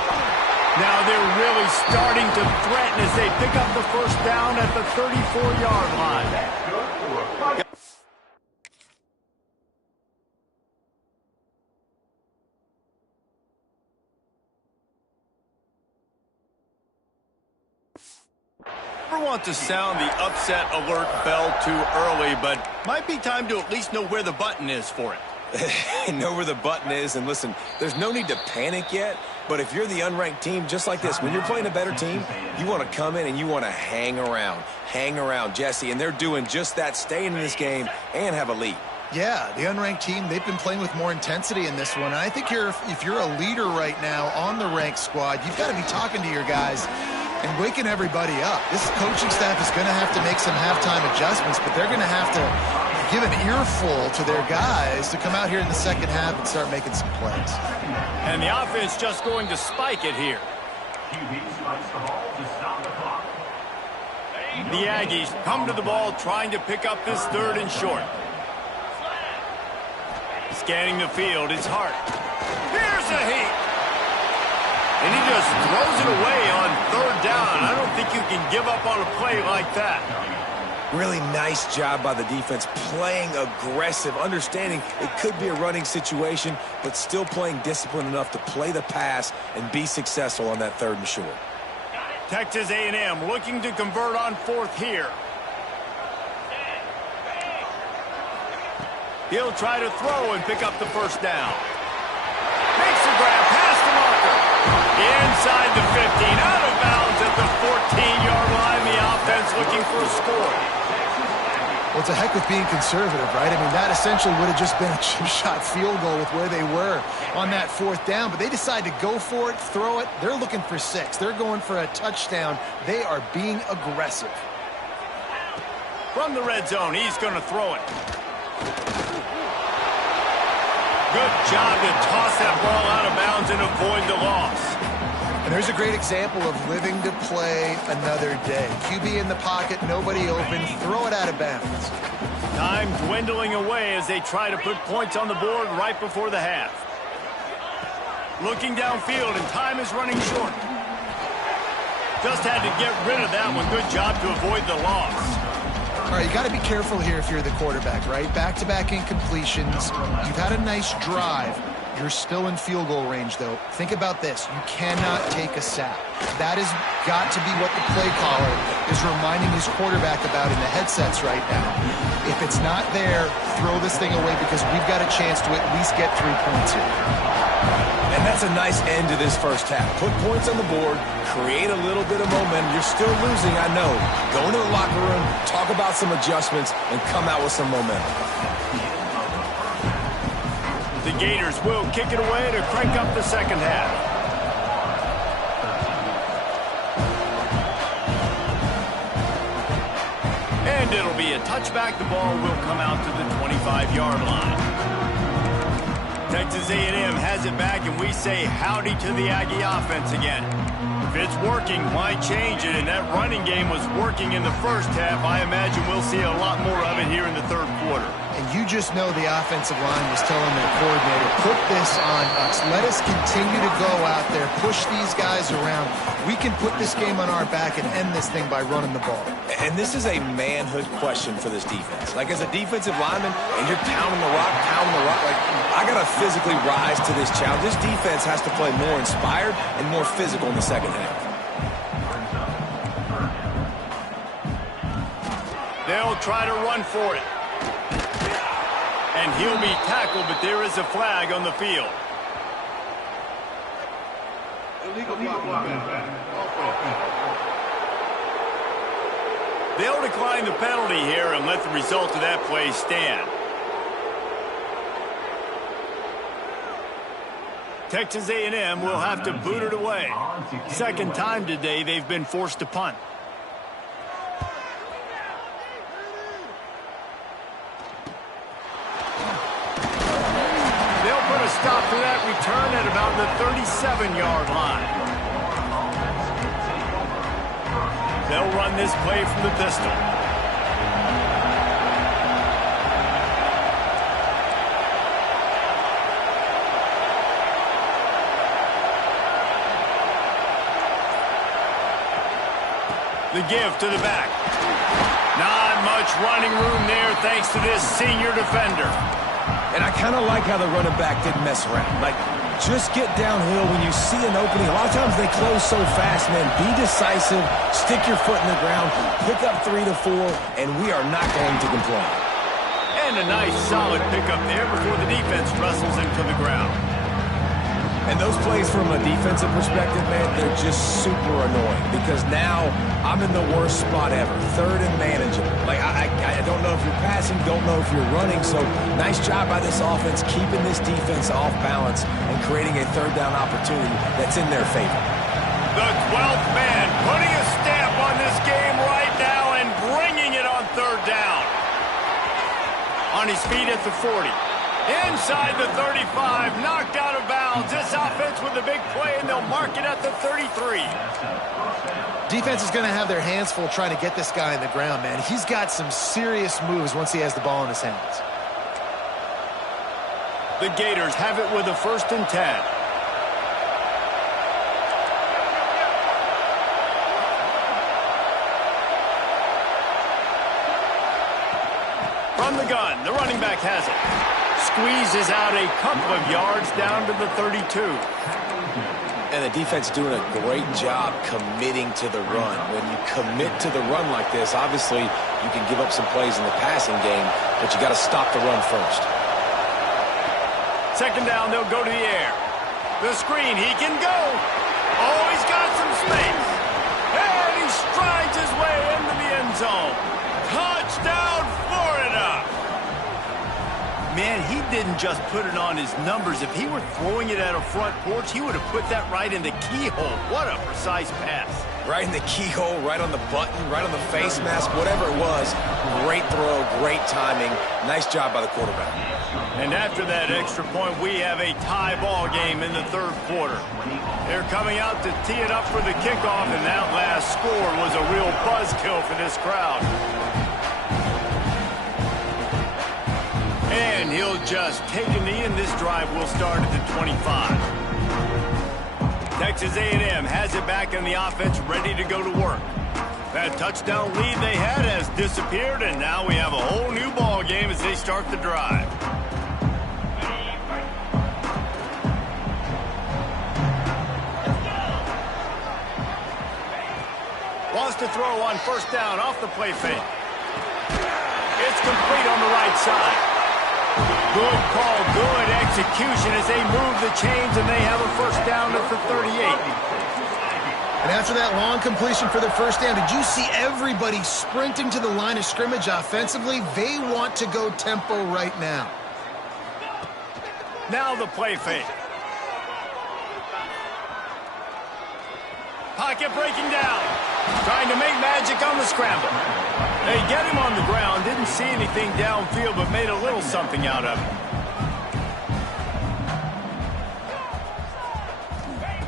Now they're really starting to threaten as they pick up the first down at the 34-yard line. never want to sound the upset alert bell too early, but might be time to at least know where the button is for it. Know where the button is, and listen, there's no need to panic yet, but if you're the unranked team, just like this, when you're playing a better team, you want to come in and you want to hang around, Jesse, and they're doing just that, staying in this game and have a lead. Yeah, the unranked team, they've been playing with more intensity in this one. And I think if you're a leader right now on the ranked squad, you've got to be talking to your guys and waking everybody up. This coaching staff is going to have to make some halftime adjustments, but they're going to have to give an earful to their guys to come out here in the second half and start making some plays. And the offense just going to spike it here. The Aggies come to the ball trying to pick up this third and short. Scanning the field, it's Hart. Here's a heat. And he just throws it away on third down. I don't think you can give up on a play like that. Really nice job by the defense, playing aggressive, understanding it could be a running situation, but still playing disciplined enough to play the pass and be successful on that third and short. Texas A&M looking to convert on fourth here. He'll try to throw and pick up the first down. Makes the grab past the marker. Inside the 15, out of bounds at the 14-yard line. The offense looking for a score. Well, it's a heck with being conservative, right? I mean, that essentially would have just been a chip-shot field goal with where they were on that fourth down. But they decide to go for it, throw it. They're looking for 6. They're going for a touchdown. They are being aggressive. From the red zone, he's going to throw it. Good job to toss that ball out of bounds and avoid the loss. And there's a great example of living to play another day. QB in the pocket, nobody open, throw it out of bounds. Time dwindling away as they try to put points on the board right before the half. Looking downfield, and time is running short. Just had to get rid of that one. Good job to avoid the loss. All right, you got to be careful here if you're the quarterback, right? Back-to-back incompletions. You've had a nice drive. You're still in field goal range, though. Think about this. You cannot take a sack. That has got to be what the play caller is reminding his quarterback about in the headsets right now. If it's not there, throw this thing away because we've got a chance to at least get 3 points here. And that's a nice end to this first half. Put points on the board, create a little bit of momentum. You're still losing, I know. Go into the locker room, talk about some adjustments, and come out with some momentum. The Gators will kick it away to crank up the second half. And it'll be a touchback. The ball will come out to the 25-yard line. Texas A&M has it back, and we say howdy to the Aggie offense again. If it's working, why change it? And that running game was working in the first half. I imagine we'll see a lot more of it here in the third quarter. And you just know the offensive line was telling their coordinator, put this on us. Let us continue to go out there, push these guys around. We can put this game on our back and end this thing by running the ball. And this is a manhood question for this defense. Like, as a defensive lineman, and you're pounding the rock, like, I got to physically rise to this challenge. This defense has to play more inspired and more physical in the second half. They'll try to run for it. And he'll be tackled, but there is a flag on the field. They'll decline the penalty here and let the result of that play stand. Texas A&M will have to boot it away. Second time today they've been forced to punt. They'll put a stop to that return at about the 37-yard line. They'll run this play from the pistol. The give to the back. Not much running room there thanks to this senior defender. And I kind of like how the running back didn't mess around. Like, just get downhill when you see an opening. A lot of times they close so fast, man. Be decisive, stick your foot in the ground, pick up 3 to 4, and we are not going to complain. And a nice solid pickup there before the defense wrestles him to the ground. And those plays from a defensive perspective, man, they're just super annoying because now I'm in the worst spot ever, third and manageable. Like, I don't know if you're passing, don't know if you're running, so nice job by this offense keeping this defense off balance and creating a third down opportunity that's in their favor. The 12th man putting a stamp on this game right now and bringing it on third down. On his feet at the 40. Inside the 35, knocked out of bounds. This offense with a big play, and they'll mark it at the 33. Defense is going to have their hands full trying to get this guy in the ground, man. He's got some serious moves once he has the ball in his hands. The Gators have it with a 1st and 10. From the gun, the running back has it. Squeezes out a couple of yards down to the 32. And the defense doing a great job committing to the run. When you commit to the run like this, obviously you can give up some plays in the passing game, but you got to stop the run first. 2nd down, they'll go to the air. The screen, he can go. Oh, he's got some space. And he strides his way into the end zone. Touchdown, Florida! Man, he didn't just put it on his numbers. If he were throwing it at a front porch, he would have put that right in the keyhole. What a precise pass. Right in the keyhole, right on the button, right on the face mask, whatever it was. Great throw, great timing. Nice job by the quarterback. And after that extra point, we have a tie ball game in the 3rd quarter. They're coming out to tee it up for the kickoff, and that last score was a real buzzkill for this crowd. And he'll just take a knee, and this drive will start at the 25. Texas A&M has it back in the offense, ready to go to work. That touchdown lead they had has disappeared, and now we have a whole new ball game as they start the drive. Wants to throw on 1st down off the play fake. It's complete on the right side. Good call, good execution as they move the chains, and they have a 1st down at the 38. And after that long completion for the 1st down, did you see everybody sprinting to the line of scrimmage offensively? They want to go tempo right now. Now the play fake. Pocket breaking down. Trying to make magic on the scramble. They get him on the ground. Didn't see anything downfield, but made a little something out of it.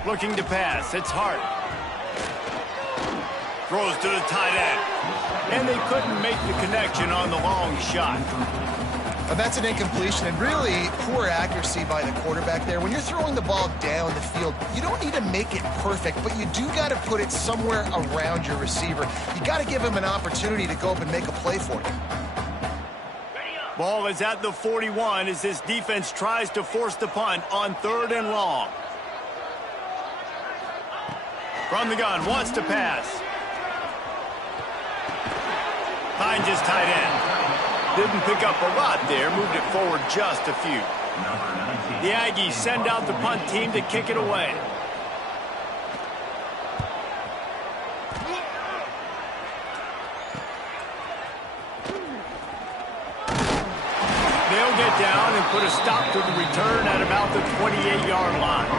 Looking to pass. It's Hart. Throws to the tight end. And they couldn't make the connection on the long shot. That's an incompletion, and really poor accuracy by the quarterback there. When you're throwing the ball down the field, you don't need to make it perfect, but you do got to put it somewhere around your receiver. You got to give him an opportunity to go up and make a play for you. Ball is at the 41 as this defense tries to force the punt on 3rd and long. From the gun, wants to pass. Finds his tight end. Didn't pick up a lot there, moved it forward just a few. The Aggies send out the punt team to kick it away. They'll get down and put a stop to the return at about the 28-yard line.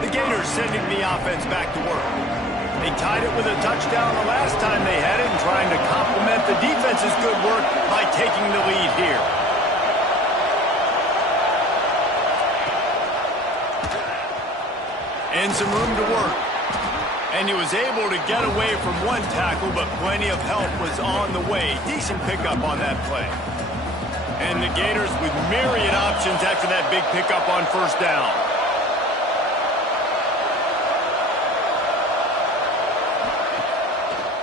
The Gators sending the offense back to work. They tied it with a touchdown the last time they had it, and trying to complement the defense's good work by taking the lead here. And some room to work. And he was able to get away from one tackle, but plenty of help was on the way. Decent pickup on that play. And the Gators with myriad options after that big pickup on 1st down.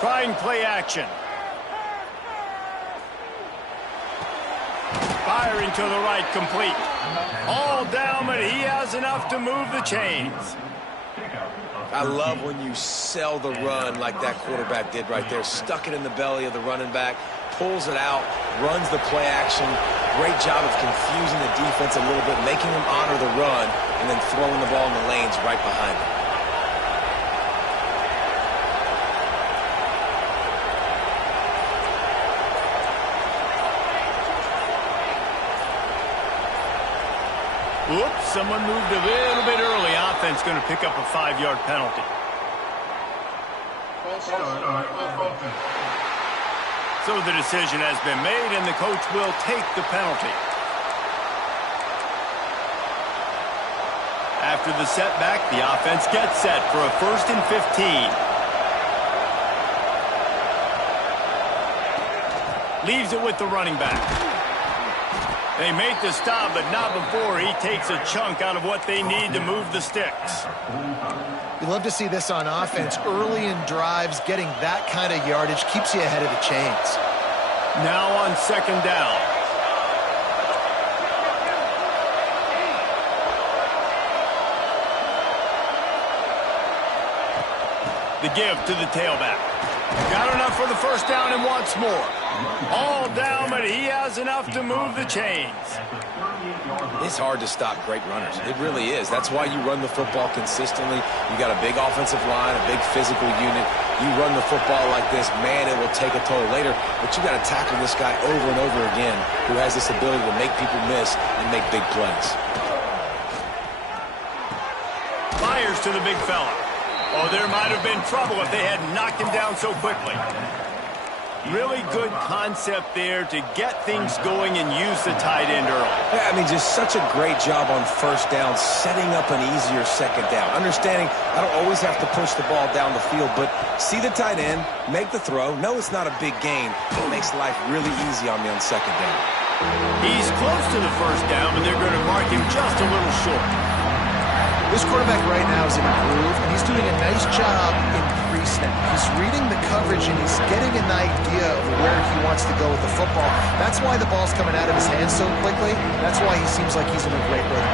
Trying play action. firing to the right, complete. All down, but he has enough to move the chains. I love when you sell the run like that quarterback did right there. Stuck it in the belly of the running back, pulls it out, runs the play action. Great job of confusing the defense a little bit, making them honor the run, and then throwing the ball in the lanes right behind him. Oops, someone moved a little bit early. Offense going to pick up a 5-yard penalty. So the decision has been made, and the coach will take the penalty. After the setback, the offense gets set for a 1st and 15. Leaves it with the running back. They make the stop, but not before he takes a chunk out of what they need to move the sticks. You love to see this on offense. Early in drives, getting that kind of yardage keeps you ahead of the chains. Now on 2nd down. The give to the tailback. Got enough for the 1st down and wants more. All down, but he has enough to move the chains. It's hard to stop great runners. It really is. That's why you run the football consistently. You got a big offensive line, a big physical unit. You run the football like this, man, it will take a toll later. But you got to tackle this guy over and over again who has this ability to make people miss and make big plays. Fires to the big fella. Oh, there might have been trouble if they had knocked him down so quickly. Really good concept there to get things going and use the tight end early. Yeah, I mean, just such a great job on 1st down, setting up an easier 2nd down. Understanding I don't always have to push the ball down the field, but see the tight end, make the throw. No, it's not a big gain. It makes life really easy on me on 2nd down. He's close to the 1st down, but they're going to mark him just a little short. This quarterback right now is in a groove, and he's doing a nice job in pre-snap. He's reading the coverage, and he's getting an idea of where he wants to go with the football. That's why the ball's coming out of his hands so quickly. That's why he seems like he's in a great rhythm.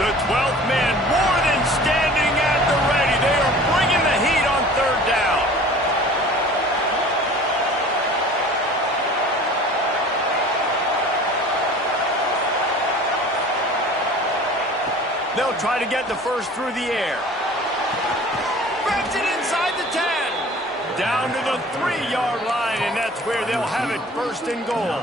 The 12th man more than standing at the ready. They are bringing the heat on 3rd down. They'll try to get the 1st through the air. Grabs it inside the 10. Down to the 3-yard line, and that's where they'll have it 1st and goal.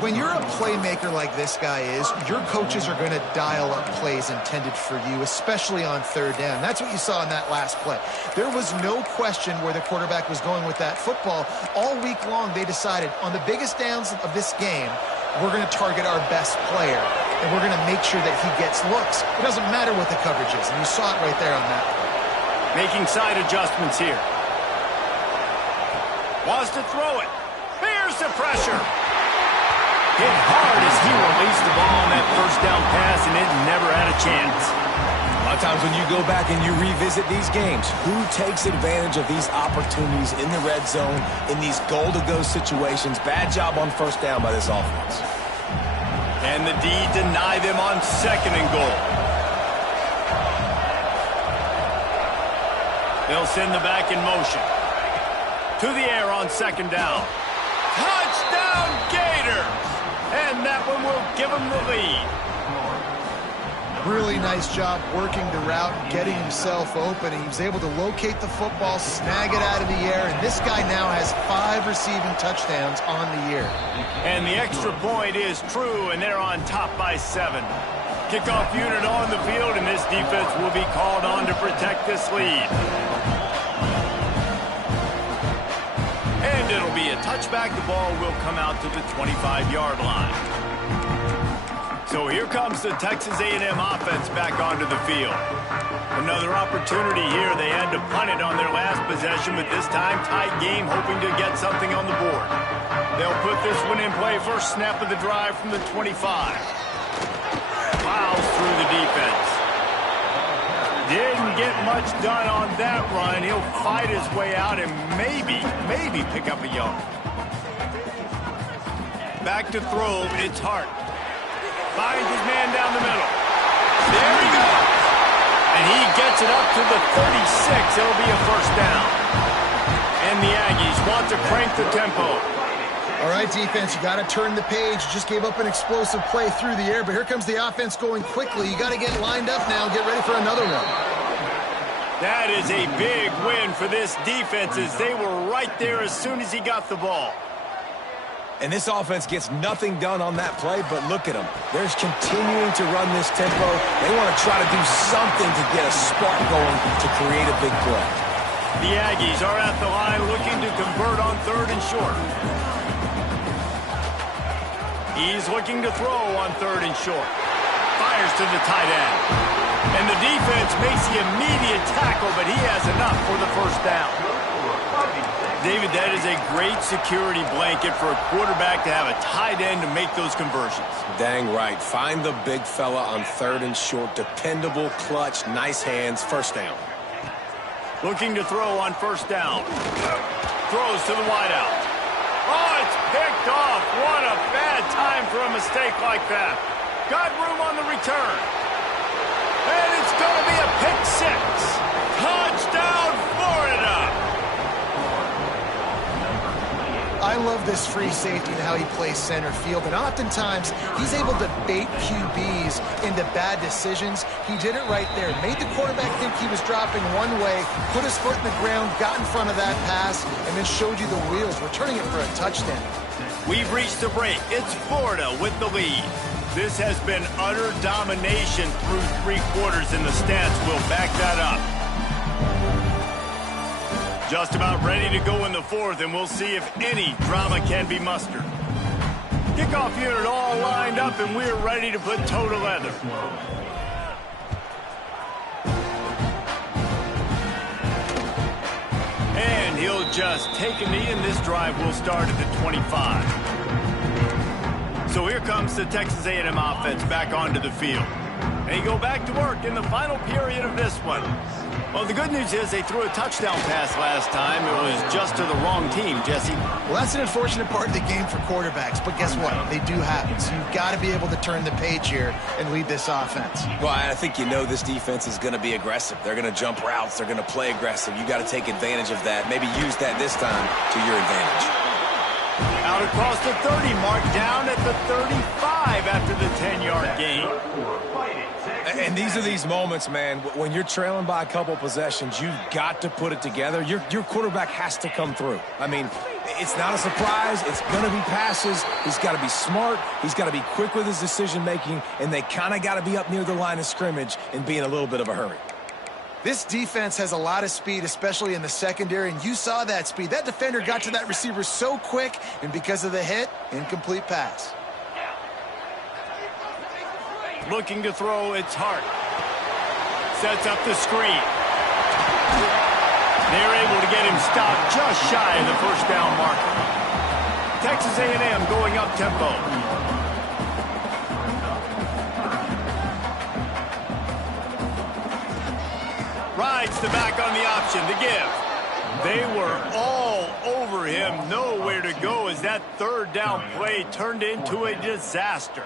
When you're a playmaker like this guy is, your coaches are going to dial up plays intended for you, especially on 3rd down. That's what you saw in that last play. There was no question where the quarterback was going with that football. All week long, they decided on the biggest downs of this game, we're going to target our best player, and we're going to make sure that he gets looks. It doesn't matter what the coverage is, and you saw it right there on that play. Making side adjustments here. Wants to throw it. Bears the pressure. Hit hard as he released the ball on that 1st down pass, and it never had a chance. A lot of times when you go back and you revisit these games, who takes advantage of these opportunities in the red zone, in these goal-to-go situations? Bad job on 1st down by this offense. And the D deny them on 2nd and goal. They'll send the back in motion. To the air on 2nd down. Touchdown Gators! And that one will give them the lead. Really nice job working the route and getting himself open. He was able to locate the football, snag it out of the air, and this guy now has 5 receiving touchdowns on the year. And the extra point is true, and they're on top by 7. Kickoff unit on the field, and this defense will be called on to protect this lead. And it'll be a touchback. The ball will come out to the 25-yard line. So here comes the Texas A&M offense back onto the field. Another opportunity here. They had to punt it on their last possession, but this time tight game, hoping to get something on the board. They'll put this one in play. First snap of the drive from the 25. Fouls through the defense. Didn't get much done on that run. He'll fight his way out and maybe pick up a yard. back to throw. It's Hart. Finds his man down the middle. There he goes. And he gets it up to the 36. It'll be a first down. And the Aggies want to crank the tempo. All right, defense, you got to turn the page. You just gave up an explosive play through the air, but here comes the offense going quickly. You got to get lined up now and get ready for another one. That is a big win for this defense as they were right there as soon as he got the ball. And this offense gets nothing done on that play, but look at them. They're continuing to run this tempo. They want to try to do something to get a spark going to create a big play. The Aggies are at the line looking to convert on 3rd and short. He's looking to throw on 3rd and short. Fires to the tight end. And the defense makes the immediate tackle, but he has enough for the first down. David, that is a great security blanket for a quarterback to have a tight end to make those conversions. Dang right. Find the big fella on 3rd and short. Dependable, clutch, nice hands. First down. Looking to throw on 1st down. Throws to the wideout. Oh, it's picked off. What a bad time for a mistake like that. Got room on the return. And it's going to be a pick 6. Touchdown, Florida. I love this free safety and how he plays center field, and oftentimes he's able to bait QBs into bad decisions. He did it right there. Made the quarterback think he was dropping one way, put his foot in the ground, got in front of that pass, and then showed you the wheels, returning it for a touchdown. We've reached the break. It's Florida with the lead. This has been utter domination through 3 quarters, and the stats will back that up. Just about ready to go in the 4th, and we'll see if any drama can be mustered. Kickoff unit all lined up, and we're ready to put toe to leather. And he'll just take a knee, and this drive will start at the 25. So here comes the Texas A&M offense back onto the field. They go back to work in the final period of this one. Well, the good news is they threw a touchdown pass last time. It was just to the wrong team, Jesse. Well, that's an unfortunate part of the game for quarterbacks, but guess what? They do happen, so you've got to be able to turn the page here and lead this offense. Well, I think you know this defense is going to be aggressive. They're going to jump routes. They're going to play aggressive. You got to take advantage of that. Maybe use that this time to your advantage. Out across the 30, mark down at the 35 after the 10-yard gain. And these are these moments, man, when you're trailing by a couple possessions, you've got to put it together. Your quarterback has to come through. I mean, it's not a surprise. It's going to be passes. He's got to be smart. He's got to be quick with his decision-making, and they kind of got to be up near the line of scrimmage and be in a little bit of a hurry. This defense has a lot of speed, especially in the secondary, and you saw that speed. That defender got to that receiver so quick, and because of the hit, incomplete pass. Looking to throw, it's Hart. Sets up the screen. They're able to get him stopped just shy of the first down marker. Texas A&M going up tempo. Rides the back on the option to give. They were all over him, nowhere to go as that 3rd down play turned into a disaster.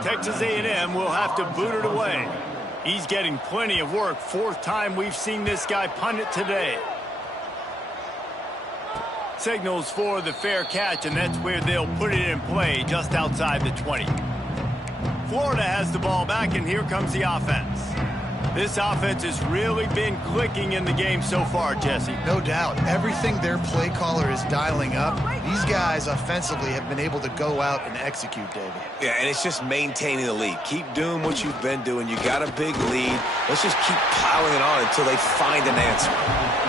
Texas A&M will have to boot it away. He's getting plenty of work. 4th time we've seen this guy punt it today. Signals for the fair catch, and that's where they'll put it in play, just outside the 20. Florida has the ball back, and here comes the offense. This offense has really been clicking in the game so far, Jesse. No doubt. Everything their play caller is dialing up, these guys offensively have been able to go out and execute, David. Yeah, and it's just maintaining the lead. Keep doing what you've been doing. You got a big lead. Let's just keep piling it on until they find an answer.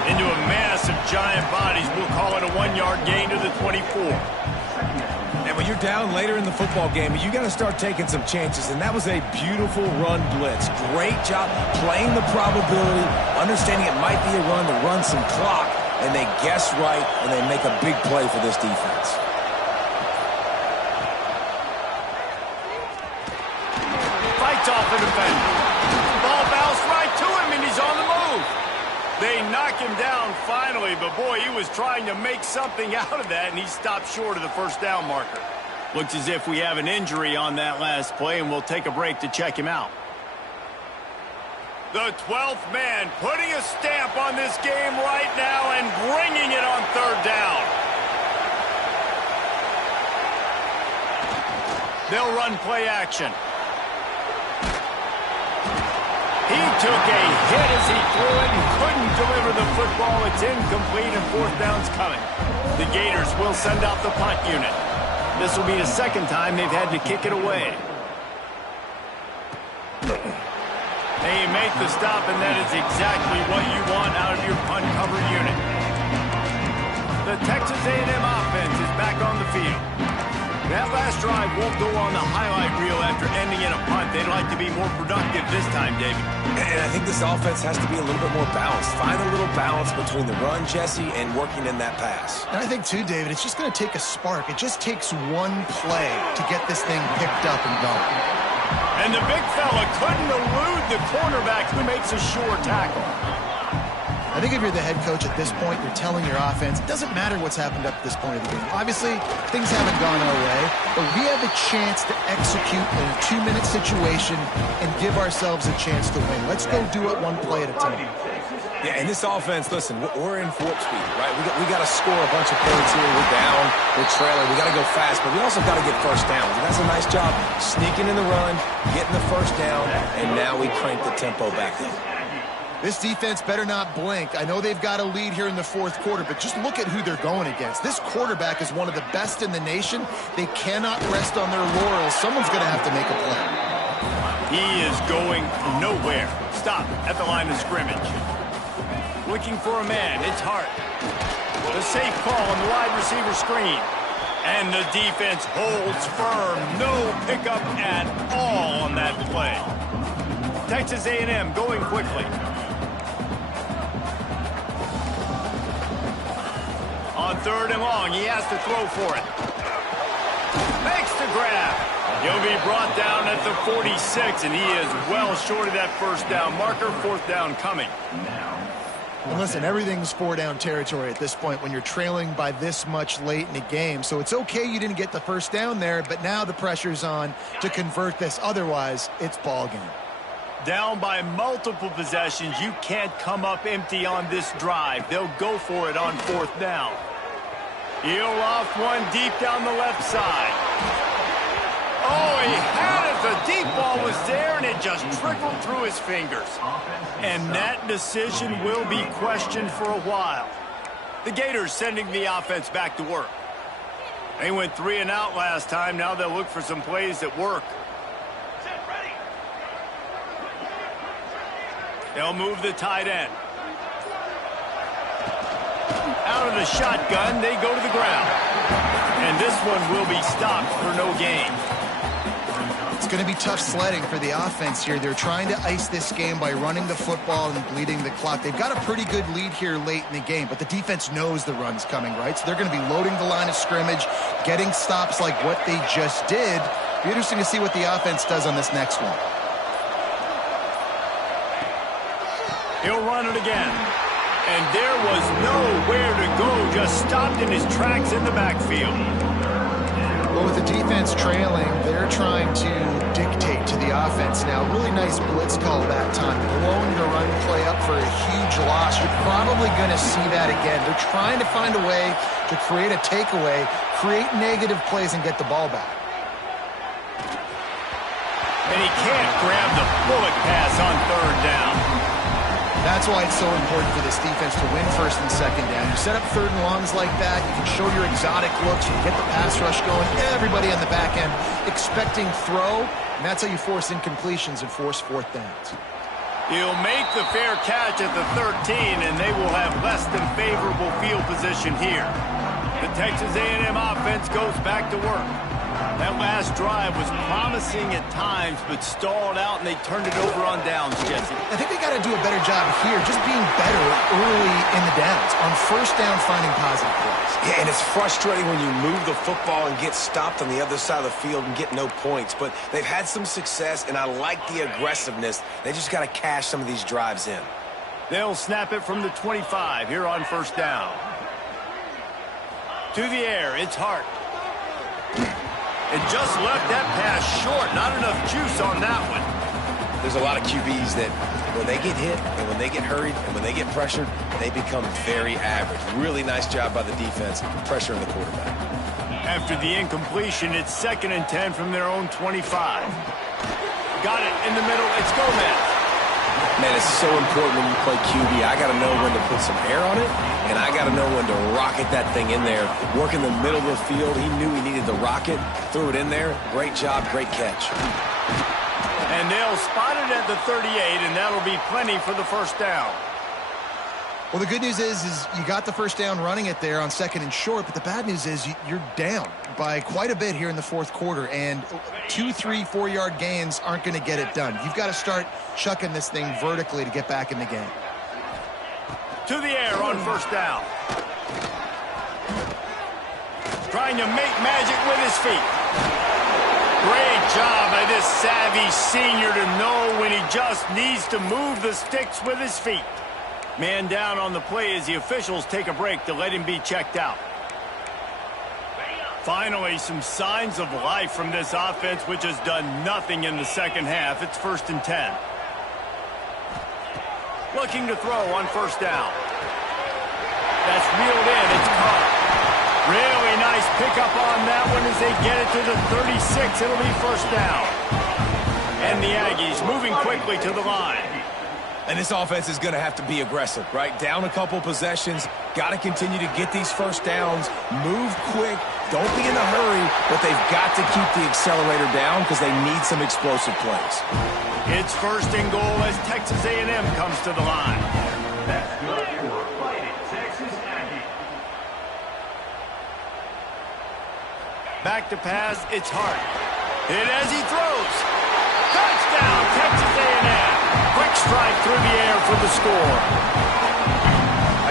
Into a mass of giant bodies. We'll call it a 1-yard gain to the 24. And when you're down later in the football game, you got to start taking some chances. And that was a beautiful run blitz. Great job playing the probability, understanding it might be a run to run some clock, and they guess right, and they make a big play for this defense. Fights off the defender. Ball bounced right to him, and he's on the move. They knock him down finally, but boy, he was trying to make something out of that, and he stopped short of the first down marker. Looks as if we have an injury on that last play, and we'll take a break to check him out. The 12th man putting a stamp on this game right now and bringing it on third down. They'll run play action. He took a hit as he threw it and couldn't deliver the football. It's incomplete and fourth down's coming. The Gators will send out the punt unit. This will be the second time they've had to kick it away. They make the stop, and that is exactly what you want out of your punt cover unit. The Texas A&M offense is back on the field. That last drive won't go on the highlight reel after ending in a punt. They'd like to be more productive this time, David. And I think this offense has to be a little bit more balanced. Find a little balance between the run, Jesse, and working in that pass. And I think, too, David, it's just going to take a spark. It just takes one play to get this thing picked up and going. And the big fella couldn't elude the cornerback who makes a sure tackle. I think if you're the head coach at this point, you're telling your offense, it doesn't matter what's happened up to this point of the game. Obviously, things haven't gone our way, but we have a chance to execute in a 2-minute situation and give ourselves a chance to win. Let's go do it one play at a time. Yeah, and this offense, listen, we're in warp speed, right? We got to score a bunch of points here. We're down, we're trailing. We got to go fast, but we also got to get first downs. And that's a nice job sneaking in the run, getting the first down, and now we crank the tempo back up. This defense better not blink. I know they've got a lead here in the fourth quarter, but just look at who they're going against. This quarterback is one of the best in the nation. They cannot rest on their laurels. Someone's going to have to make a play. He is going nowhere. Stop at the line of scrimmage. Looking for a man. It's Hart. The safe call on the wide receiver screen. And the defense holds firm. No pickup at all on that play. Texas A&M going quickly. On third and long, he has to throw for it. Makes the grab. He'll be brought down at the 46, and he is well short of that first down marker. Fourth down coming. And listen, everything's four-down territory at this point when you're trailing by this much late in the game. So it's okay you didn't get the first down there, but now the pressure's on to convert this. Otherwise, it's ball game. Down by multiple possessions. You can't come up empty on this drive. They'll go for it on fourth down. He'll off one deep down the left side. Oh, he had it. The deep ball was there, and it just trickled through his fingers. And that decision will be questioned for a while. The Gators sending the offense back to work. They went 3 and out last time. Now they'll look for some plays that work. They'll move the tight end. Out of the shotgun, they go to the ground. And this one will be stopped for no gain. It's going to be tough sledding for the offense here. They're trying to ice this game by running the football and bleeding the clock. They've got a pretty good lead here late in the game, but the defense knows the run's coming, right? So they're going to be loading the line of scrimmage, getting stops like what they just did. It'll be interesting to see what the offense does on this next one. He'll run it again. And there was nowhere to go, just stopped in his tracks in the backfield. Well, with the defense trailing, they're trying to dictate to the offense now. Really nice blitz call that time. Blowing the run play up for a huge loss. You're probably going to see that again. They're trying to find a way to create a takeaway, create negative plays, and get the ball back. And he can't grab the bullet pass on third down. That's why it's so important for this defense to win first and second down. You set up third and longs like that, you can show your exotic looks, you can get the pass rush going, everybody on the back end expecting throw, and that's how you force incompletions and force fourth downs. He'll make the fair catch at the 13, and they will have less than favorable field position here. The Texas A&M offense goes back to work. That last drive was promising at times, but stalled out, and they turned it over on downs, Jesse. I think they got to do a better job here, just being better early in the downs. On first down, finding positive plays. Yeah, and it's frustrating when you move the football and get stopped on the other side of the field and get no points. But they've had some success, and I like the aggressiveness. They just got to cash some of these drives in. They'll snap it from the 25 here on first down. To the air, it's Hart. and just left that pass short. Not enough juice on that one. There's a lot of QBs that when they get hit and when they get hurried and when they get pressured, they become very average. Really nice job by the defense pressuring the quarterback. After the incompletion, it's 2nd and 10 from their own 25. Got it in the middle. It's Gomez. Man, it's so important when you play QB. I got to know when to put some air on it, and I got to know when to rocket that thing in there. Work in the middle of the field. He knew he needed the rocket. Threw it in there. Great job. Great catch. And they'll spot it at the 38, and that'll be plenty for the first down. Well, the good news is you got the first down running it there on 2nd and short, but the bad news is you're down by quite a bit here in the 4th quarter, and 2, 3, 4-yard gains aren't going to get it done. You've got to start chucking this thing vertically to get back in the game. To the air on first down. Trying to make magic with his feet. Great job by this savvy senior to know when he just needs to move the sticks with his feet. Man down on the play as the officials take a break to let him be checked out. Finally, some signs of life from this offense, which has done nothing in the second half. It's 1st and 10. Looking to throw on first down. That's reeled in. It's caught. Really nice pickup on that one as they get it to the 36. It'll be first down. And the Aggies moving quickly to the line. And this offense is going to have to be aggressive, right? Down a couple possessions. Got to continue to get these first downs. Move quick. Don't be in a hurry, but they've got to keep the accelerator down because they need some explosive plays. It's 1st and goal as Texas A&M comes to the line. That's good for Fighting Texas Aggies. Back to pass, it's Hart. Hit as he throws. Touchdown, Texas A&M. Quick strike through the air for the score.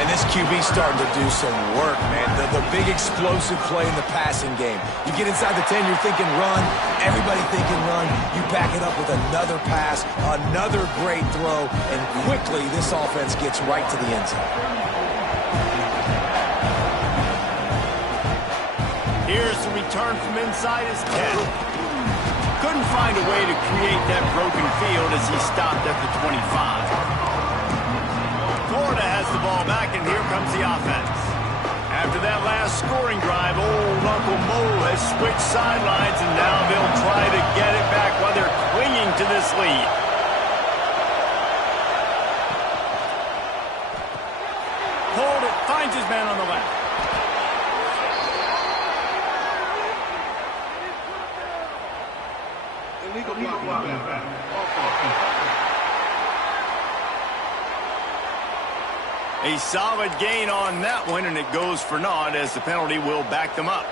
And this QB's starting to do some work, man. The big explosive play in the passing game. You get inside the 10, you're thinking run. Everybody thinking run. You back it up with another pass, another great throw, and quickly this offense gets right to the end zone. Here's the return from inside his 10. Couldn't find a way to create that broken field as he stopped at the 25. Florida has the ball back, and here comes the offense. After that last scoring drive, old Uncle Mo has switched sidelines, and now they'll try to get it back while they're clinging to this lead. Hold it, finds his man on the left. A solid gain on that one, and it goes for naught as the penalty will back them up.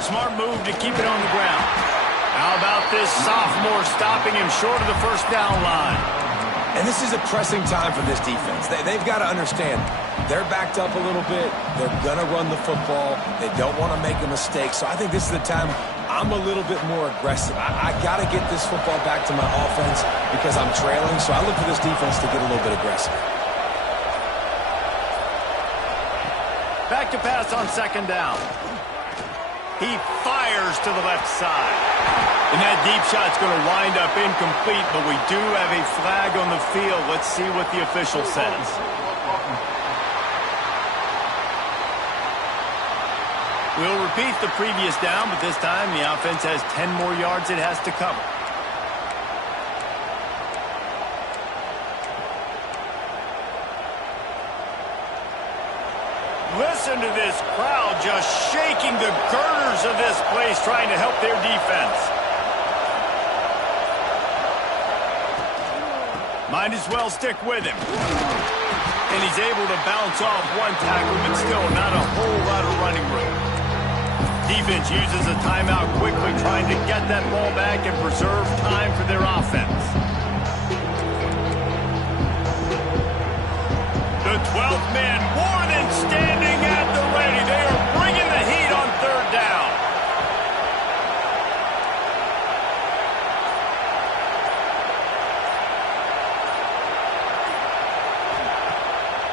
Smart move to keep it on the ground. How about this sophomore stopping him short of the first down line? And this is a pressing time for this defense. They've got to understand, they're backed up a little bit. They're going to run the football. They don't want to make a mistake. So I think this is the time I'm a little bit more aggressive. I got to get this football back to my offense because I'm trailing. So I look for this defense to get a little bit aggressive. Back to pass on second down. He fires to the left side. And that deep shot's going to wind up incomplete, but we do have a flag on the field. Let's see what the official says. We'll repeat the previous down, but this time the offense has 10 more yards it has to cover. Listen to this crowd just shaking the girders of this place, trying to help their defense. Might as well stick with him. And he's able to bounce off one tackle, but still not a whole lot of running room. Defense uses a timeout quickly, trying to get that ball back and preserve time for their offense. The 12th man more than standing at the ready. They are bringing the heat on third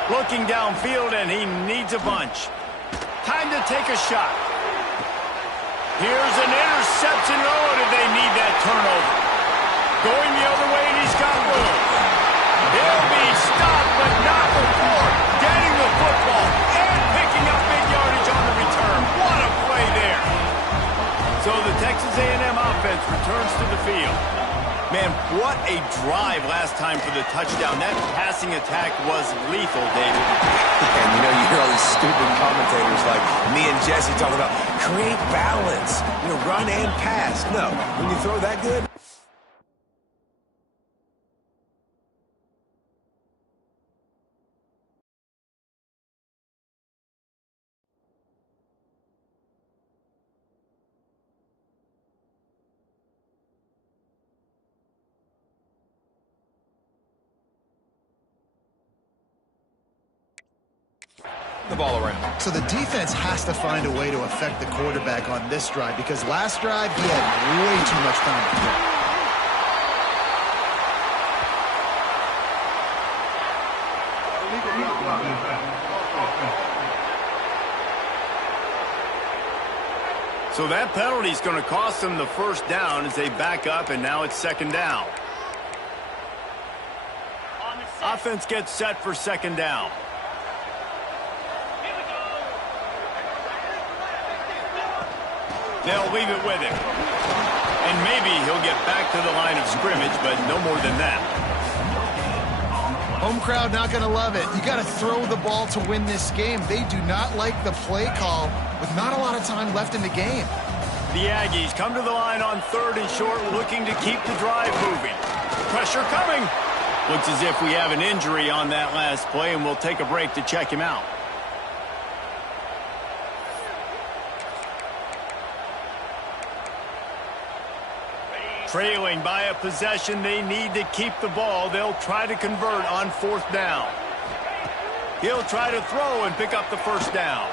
Looking downfield, and he needs a bunch. Time to take a shot. Here's an interception. Oh, did they need that turnover? Going the other way, and he's got room. He'll be stopped, but not before getting the football and picking up big yardage on the return. What a play there. So the Texas A&M offense returns to the field. Man, what a drive last time for the touchdown. That passing attack was lethal, David. And you know, you hear all these stupid commentators like me and Jesse talking about create balance, run and pass. No, when you throw that good. The ball around. So the defense has to find a way to affect the quarterback on this drive because last drive he had way too much time to throw. So that penalty is going to cost them the first down as they back up, and now it's second down. Offense gets set for second down. They'll leave it with him. And maybe he'll get back to the line of scrimmage, but no more than that. Home crowd not going to love it. You got to throw the ball to win this game. They do not like the play call with not a lot of time left in the game. The Aggies come to the line on 3rd and short, looking to keep the drive moving. Pressure coming. Looks as if we have an injury on that last play, and we'll take a break to check him out. Trailing by a possession, they need to keep the ball. They'll try to convert on 4th down. He'll try to throw and pick up the first down.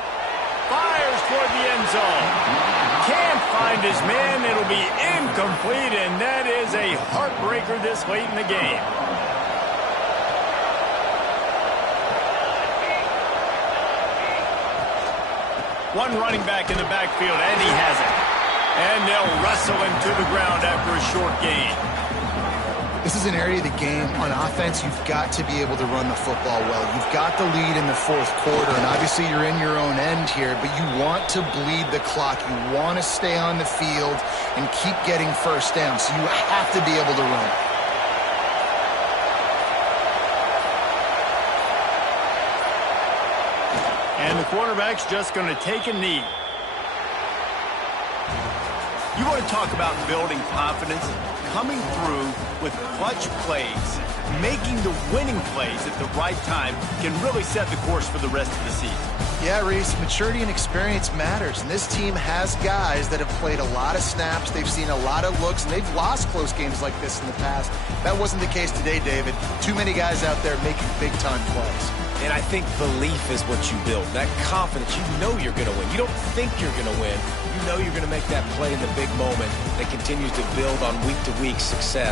Fires toward the end zone. Can't find his man. It'll be incomplete, and that is a heartbreaker this late in the game. One running back in the backfield, and he has it. And they'll wrestle him to the ground after a short gain. This is an area of the game. On offense, you've got to be able to run the football well. You've got the lead in the 4th quarter, and obviously you're in your own end here, but you want to bleed the clock. You want to stay on the field and keep getting first down, so you have to be able to run. And the quarterback's just going to take a knee. You want to talk about building confidence? Coming through with clutch plays, making the winning plays at the right time can really set the course for the rest of the season. Yeah, Reese, maturity and experience matters, and this team has guys that have played a lot of snaps, they've seen a lot of looks, and they've lost close games like this in the past. That wasn't the case today, David. Too many guys out there making big-time plays. And I think belief is what you build. That confidence, you know you're going to win. You don't think you're going to win. You know you're going to make that play in the big moment that continues to build on week-to-week success.